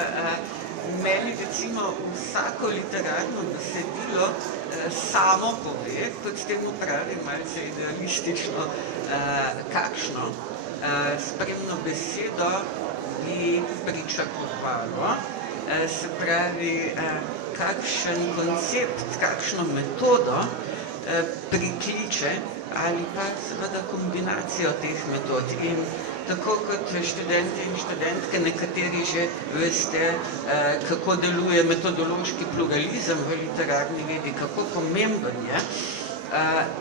meni recimo vsako literarno besedilo samo pove, kot s temu pravi malce idealistično, kakšno spremno besedo bi pričakovalo, se pravi, kakšen koncept, kakšno metodo prikliče ali pa seveda kombinacijo teh metod. In tako kot študenti in študentke, nekateri že veste, kako deluje metodološki pluralizem v literarni vedi, kako pomemben je,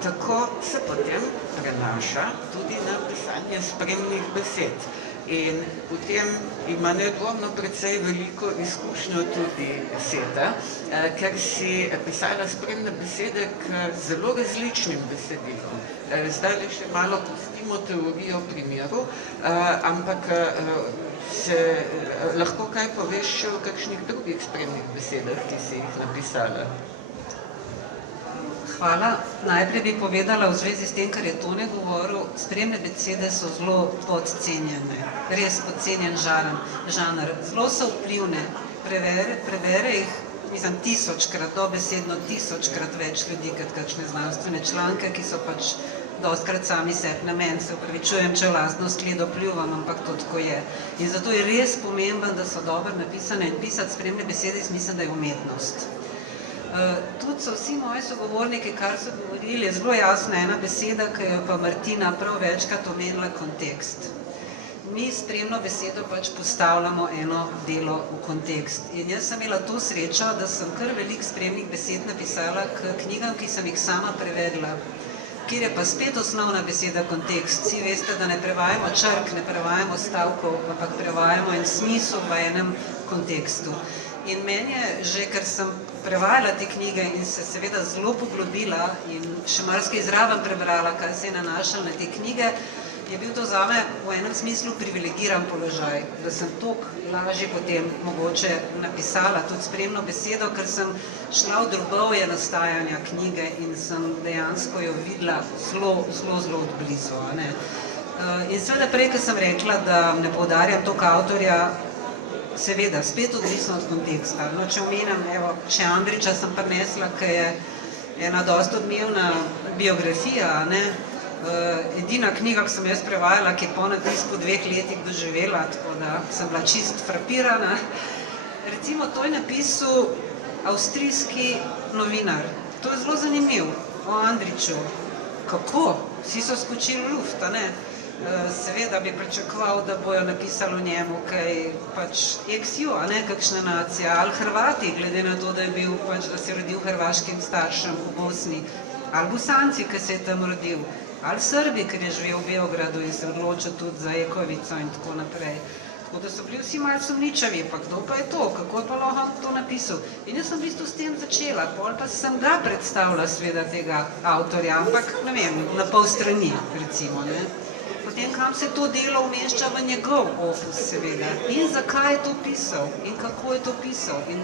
tako se potem prenaša tudi na pisanje spremnih besed. In v tem ima nedvomno precej veliko izkušnjo tudi Seta, ker si pisala spremne besede k zelo različnim besedilom. Zdaj le še malo pustimo teorijo primeru, ampak lahko kaj poveš še o kakšnih drugih spremnih besedah, ki si jih napisala? Hvala. Najprej bi povedala v zvezi s tem, kar je Tone govoril, spremne besede so zelo podcenjene, res podcenjen žanr. Zelo so vplivne, prebere jih, mislim, 1000-krat, dobesedno 1000-krat več ljudi, kot kakšne znanstvene članke, ki so pač dostkrat sami sebi namen. Se upravičujem, če v lastno skledo pljuvam, ampak to tako je. In zato je res pomembno, da so dobro napisane in pisati spremne besede, mislim, da je umetnost. Tudi so vsi moji sogovorniki, kar so govorili, je zelo jasna ena beseda, ki jo pa Martina prav večkrat omenila, kontekst. Mi spremno besedo pač postavljamo eno delo v kontekst. In jaz sem imela to srečo, da sem kar veliko spremnih besed napisala k knjigam, ki sem jih sama prevedla, kjer je pa spet osnovna beseda kontekst. Vsi veste, da ne prevajamo črk, ne prevajamo stavkov, ampak prevajamo en smisel v enem kontekstu. In meni je že, ker sem prevajala te knjige in se seveda zelo poglobila in še marsikaj zraven prebrala, kaj se je nanašalo na te knjige, je bil to zame v enem smislu privilegiran položaj, da sem toliko lažje potem mogoče napisala tudi spremno besedo, ker sem šla v drobovje nastajanja knjige in sem dejansko jo videla zelo odblizu. In seveda prej, ko sem rekla, da ne poudarjam toliko avtorja, seveda, spet odvisno od konteksta. No, če omenim, evo, še Andrića sem prinesla, ki je ena dosti odmevna biografija, edina knjiga, ki sem jaz prevajala, ki je po natisku 2 letih doživela, tako da sem bila čist frapirana. Recimo, to je napisal avstrijski novinar. To je zelo zanimiv, o Andriću. Kako? Vsi so skočili v luft, a ne? Seveda bi pričakoval, da bojo napisali o njemu kaj pač ex-ju, a ne kakšna nacija, ali Hrvati, glede na to, da je bil pač, da se je rodil hrvaškim staršem v Bosni, ali Bosanci, ki se je tam rodil, ali Srbi, ker je živel v Beogradu in se odločil tudi za Jekovico in tako naprej. Tako da so bili vsi malo sumničavi, pa kdo pa je to, kako je pa lahko to napisal. In jaz sem v bistvu s tem začela, pol pa sem ga predstavila sveda tega avtorja, ampak ne vem, na pol strani recimo, ne. Potem, kam se to delo umešča v njegov opus, seveda. In zakaj je to pisal, in kako je to pisal, in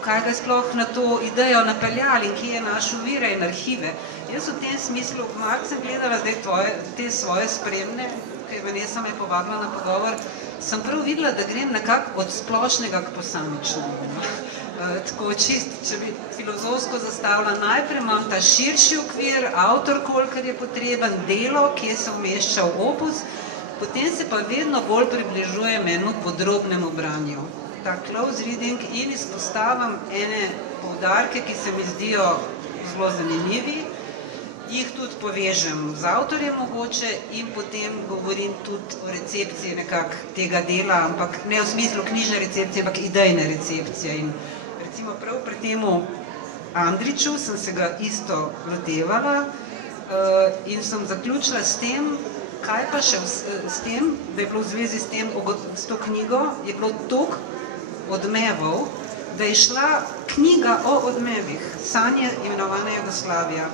kaj ga sploh na to idejo napeljali, in kje je našel vire in arhive. Jaz v tem smislu, malo sem gledala zdaj te svoje spremne, ki je Vanessa me povabila na pogovor, sem prav videla, da grem nekako od splošnega k posamičnemu. Tako čist, če bi filozofsko zastavila, najprej imam ta širši okvir, avtor, kolikor je potreben, delo, kje se umešča v opus, potem se pa vedno bolj približujem enemu podrobnemu branju. Ta close reading in izpostavim ene poudarke, ki se mi zdijo zelo zanimivi, jih tudi povežem z avtorjem mogoče in potem govorim tudi o recepciji nekako tega dela, ampak ne v smislu knjižne recepcije, ampak idejne recepcije. In recimo prav pri temu Andriću sem se ga isto lotevala in sem zaključila s tem, kaj pa še s tem, da je bilo v zvezi s to knjigo, je bilo toliko odmevov, da je šla knjiga o odmevih, Sanje imenovane Jugoslavija.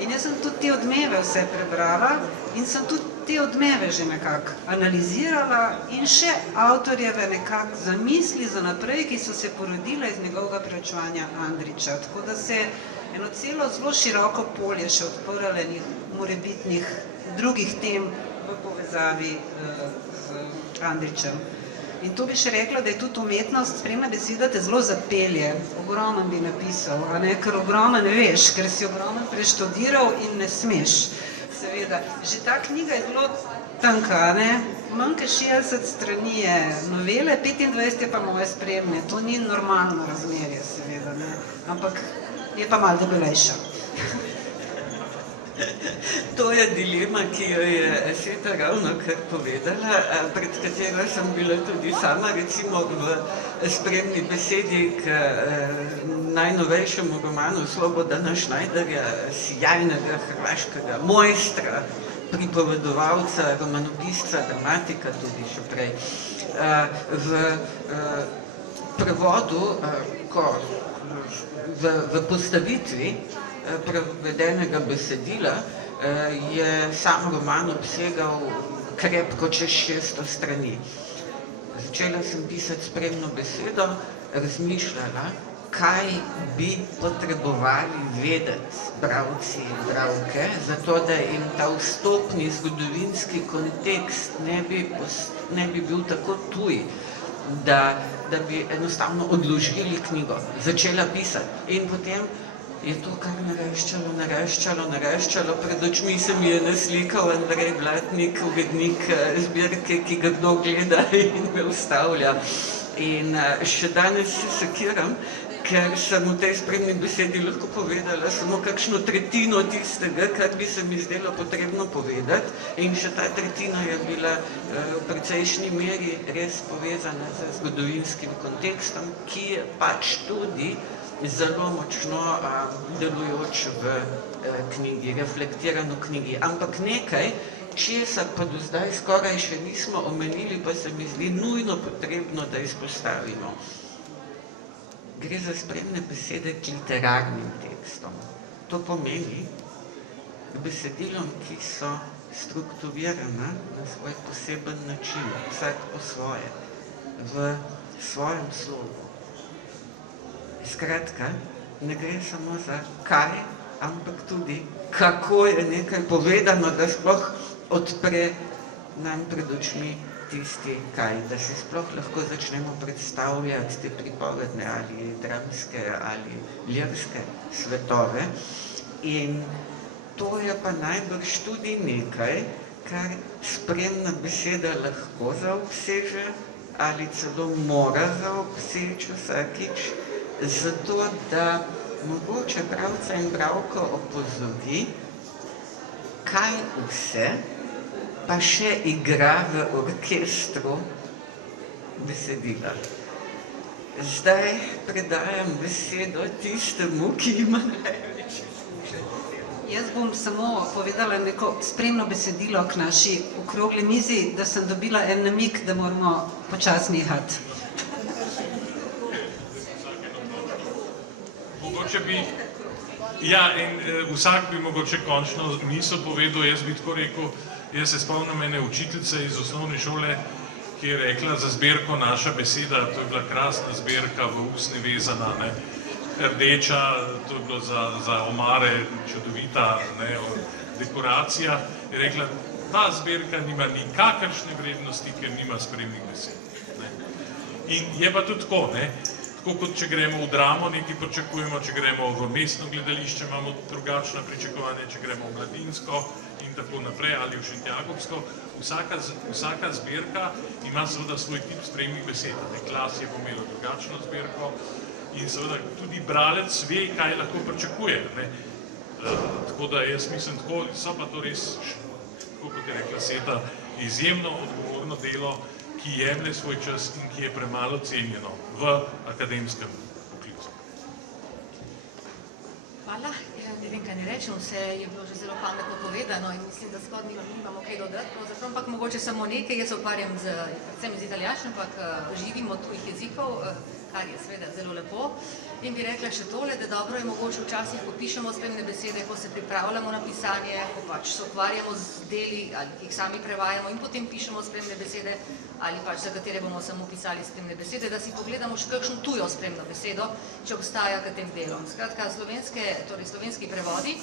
In jaz sem tudi te odmeve vse prebrala in sem tudi te odmeve že nekako analizirala in še avtorjeve nekako zamisli za naprej, ki so se porodile iz njegovega preučevanja Andrića. Tako da se eno celo zelo široko polje še odprlo enih morebitnih drugih tem v povezavi z Andrićem. In to bi še rekla, da je tudi umetnost, spremna beseda te zelo zapelje. Ogromen bi napisal, a ne, ker ogromen ne veš, ker si ogromen preštudiral in ne smeš. Seveda, že ta knjiga je zelo tanka, a ne, manj kot 60 strani je novele, 25 je pa moje spremne. To ni normalno razmerje, seveda, ne, ampak je pa malo debelejša. To je dilema, ki jo je Sveta ravnokar povedala, pred katero sem bila tudi sama, recimo v spremni besedi k najnovejšemu romanu Slobodana Šnajderja, sjajnega hrvaškega mojstra, pripovedovalca, romanopisca, dramatika tudi še prej. V prevodu, v postavitvi prevedenega besedila je sam roman obsegal krepko čez 600 strani. Začela sem pisati spremno besedo, razmišljala, kaj bi potrebovali vedeti bralci in bralke, zato da jim ta vstopni zgodovinski kontekst ne bi bil tako tuj, da bi enostavno odložili knjigo, začela pisati. In potem je to kar naraščalo. Pred očmi se mi je naslikal Andrej Blatnik, urednik zbirke, ki ga kdo gleda in me ustavlja. In še danes se sekiram, ker sem v tej spremni besedi lahko povedala samo kakšno tretjino tistega, kar bi se mi zdelo potrebno povedati. In še ta tretjina je bila v precejšnji meri res povezana z zgodovinskim kontekstom, ki je pač tudi zelo močno delujoč v knjigi, reflektiran v knjigi. Ampak nekaj, česar pa do zdaj skoraj še nismo omenili, pa se mi zdi nujno potrebno, da izpostavimo. gre za spremne besede k literarnim tekstom. To pomeni besedilom, ki so strukturirana na svoj poseben način, vsak po svoje, v svojem slogu. Skratka, ne gre samo za kaj, ampak tudi kako je nekaj povedano, da sploh odpre nam pred očmi tisti kaj, da si sploh lahko začnemo predstavljati te pripovedne ali dramske ali lirske svetove. In to je pa najbrž tudi nekaj, kar spremna beseda lahko zaobseže ali celo mora zaobseči vsakič, zato da mogoče bralca in bralko opozori, kaj vse pa še igra v orkestru besedila. Zdaj predajam besedo tistemu, ki ima največ izkušenj. Jaz bom samo povedala neko spremno besedilo k naši okrogli mizi, da sem dobila en namig, da moramo počasi nehati. Mogoče bi, ja, in vsak bi mogoče končno misel povedal, jaz bi tako rekel, jaz se spomnim ene učiteljice iz osnovne šole, ki je rekla za zbirko Naša beseda, to je bila krasna zbirka v usne vezana, ne, rdeča, to je bilo za omare čudovita, ne, dekoracija, je rekla, ta zbirka nima nikakršne vrednosti, ker nima spremnih besed, ne. In je pa tudi tako, ne, tako kot če gremo v dramo, nekaj pričakujemo, če gremo v mestno gledališče, imamo drugačna pričakovanja, če gremo v mladinsko in tako naprej, ali v šentjakobsko. Vsaka zbirka ima seveda svoj tip spremnih besed. Klas je imelo drugačno zbirko in seveda tudi bralec ve, kaj lahko pričakuje. Tako da jaz mislim, tako so pa to res, tako kot je rekla Seta, izjemno odgovorno delo, ki jemlje svoj čas in ki je premalo cenjeno v akademskem poklicu. Hvala. Ne vem, kaj ne rečem, vse je bilo že zelo pametno povedano in mislim, da skoraj nimamo kaj dodati, pravzaprav, ampak mogoče samo nekaj, jaz se ukvarjam predvsem z italijanščino, ampak živim od tujih jezikov, kar je seveda zelo lepo. In bi rekla še tole, da dobro je mogoče včasih, ko pišemo spremne besede, ko se pripravljamo na pisanje, ko pač se ukvarjamo z deli ali jih sami prevajamo in potem pišemo spremne besede ali pač za katere bomo samo pisali spremne besede, da si pogledamo še kakšno tujo spremno besedo, če obstaja k tem delom. Skratka, slovenski prevodi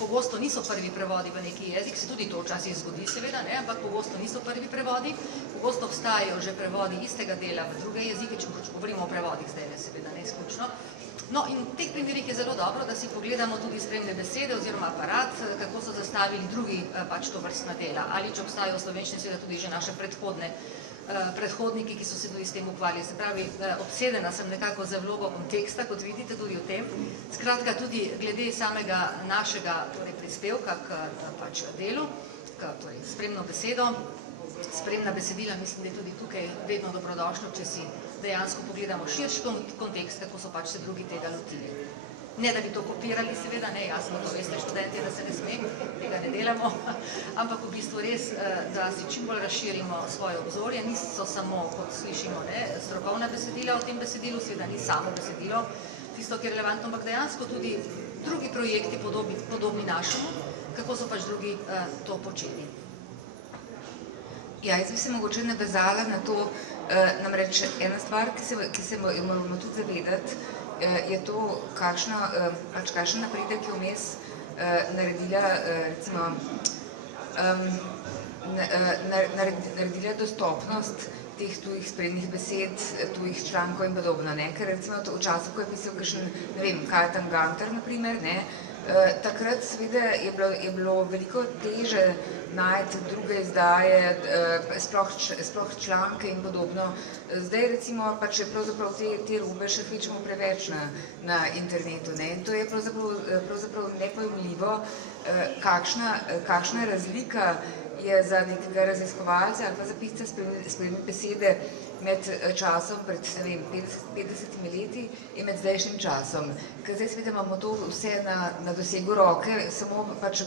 pogosto niso prvi prevodi v neki jezik, se tudi to včasih zgodi seveda, ne, ampak pogosto niso prvi prevodi, pogosto obstajajo že prevodi istega dela v druge jezike, če govorimo o prevodih zdaj, ne, seveda ne izključno. No in v teh primerih je zelo dobro, da si pogledamo tudi spremne besede oziroma aparat, kako so zastavili drugi pač to vrstna dela, ali če obstajajo v slovenščini seveda tudi že naše predhodniki, ki so se tudi s tem ukvarjali. Se pravi, obsedena sem nekako za vlogo konteksta, kot vidite tudi v tem. Skratka, tudi glede samega našega prispevka k pač delu, k spremno besedo, spremna besedila, mislim, da je tudi tukaj vedno dobrodošlo, če si dejansko pogledamo širši kontekst, kako so pač se drugi tega lotili. Ne, da bi to kopirali, seveda, ne, jasno, to veste študenti, da se ne sme, tega ne delamo, ampak v bistvu res, da si čim bolj razširimo svoje obzorje, niso samo, kot slišimo, ne, strokovna besedila v tem besedilu, seveda ni samo besedilo, tisto, ki je relevantno, ampak dejansko tudi drugi projekti podobni našemu, kako so pač drugi to počeli. Ja, jaz bi se mogoče navezala na to, namreč ena stvar, ki se moramo tudi zavedati, je to, kakšen napredek je vmes naredila dostopnost teh tujih spremnih besed, tujih člankov in podobno, ne, ker recimo v času, ko je pisal kakšen, ne vem, Kajetan Gantar, na primer, ne, takrat seveda je bilo veliko teže najti druge izdaje, sploh članke in podobno. Zdaj recimo pač je pravzaprav te robe še kvečemo preveč na internetu, ne, in to je pravzaprav nepojmljivo, kakšna razlika je za nekega raziskovalca ali pa za pisca spremne besede med časom pred 50 leti in med zdajšnjim časom. Ker zdaj seveda imamo to vse na dosegu roke, samo pač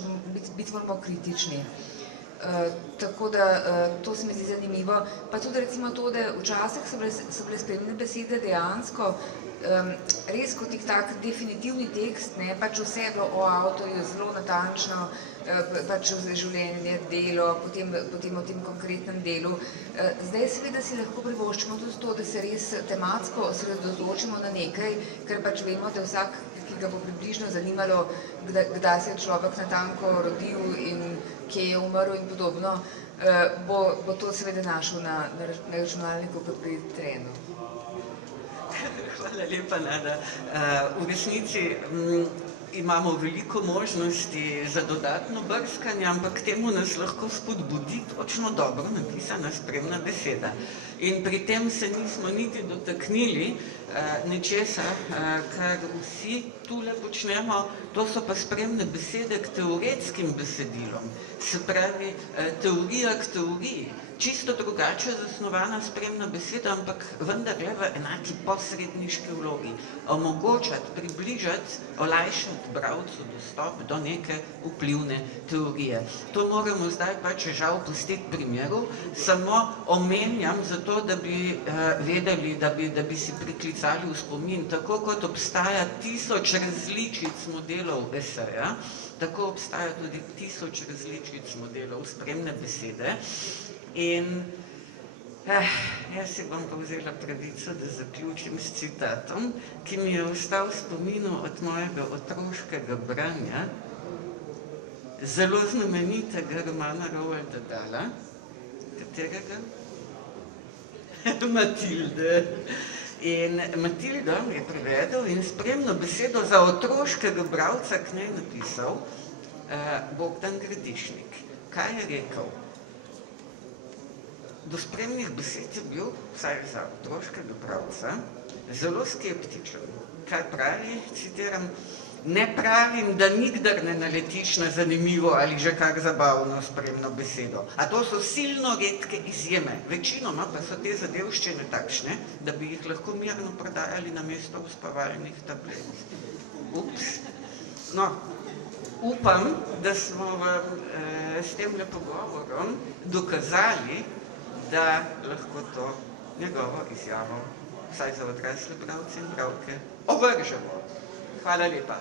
biti moramo kritični. Tako da to se mi zdi zanimivo. Pa tudi recimo to, da včasih so bile spremne besede dejansko res kot nek tak definitivni tekst, ne, pač vse je bilo o avtorju zelo natančno, pač življenje, delo, potem o tem konkretnem delu. Zdaj seveda si lahko privoščimo tudi to, da se res tematsko osredotočimo na nekaj, ker pač vemo, da vsak, ki ga bo približno zanimalo, kdaj se je človek natanko rodil in kje je umrl in podobno, bo to seveda našel na računalniku kot pri trenu. Hvala lepa, Nada. V resnici imamo veliko možnosti za dodatno brskanje, ampak k temu nas lahko spodbudi točno dobro napisana spremna beseda. In pri tem se nismo niti dotaknili nečesa, kar vsi tule počnemo, to so pa spremne besede k teoretskim besedilom, se pravi teorija k teoriji. Čisto drugače zasnovana spremna beseda, ampak vendarle v enaki posredniški vlogi. Omogočati, približati, olajšati bralcu dostop do neke vplivne teorije. To moramo zdaj pač žal pustiti primerov, samo omenjam zato, da bi vedeli, da bi si priklicali v spomin, tako kot obstaja 1000 različic modelov eseja, tako obstaja tudi 1000 različic modelov spremne besede. In jaz si bom pa vzela pravico, da zaključim s citatom, ki mi je ostal v spominu od mojega otroškega branja, zelo znamenitega romana Roalda Dahla, katerega? Matilde. In Matildo je prevedel in spremno besedo za otroškega bralca k njej napisal Bogdan Gradišnik. Kaj je rekel? Do spremnih besed je bil, vsaj za otroškega bralca, zelo skeptičen. Kaj pravi, citiram, ne pravim, da nikdar ne naletiš na zanimivo ali že kar zabavno spremno besedo. A to so silno redke izjeme. Večinoma pa so te zadevščine takšne, da bi jih lahko mirno prodajali namesto uspavalnih tablet. Ups. No, upam, da smo s temle pogovorom dokazali, da lahko to njegovo izjavo, vsaj za odrasle bralce in bralke, ovržemo. Hvala lepa.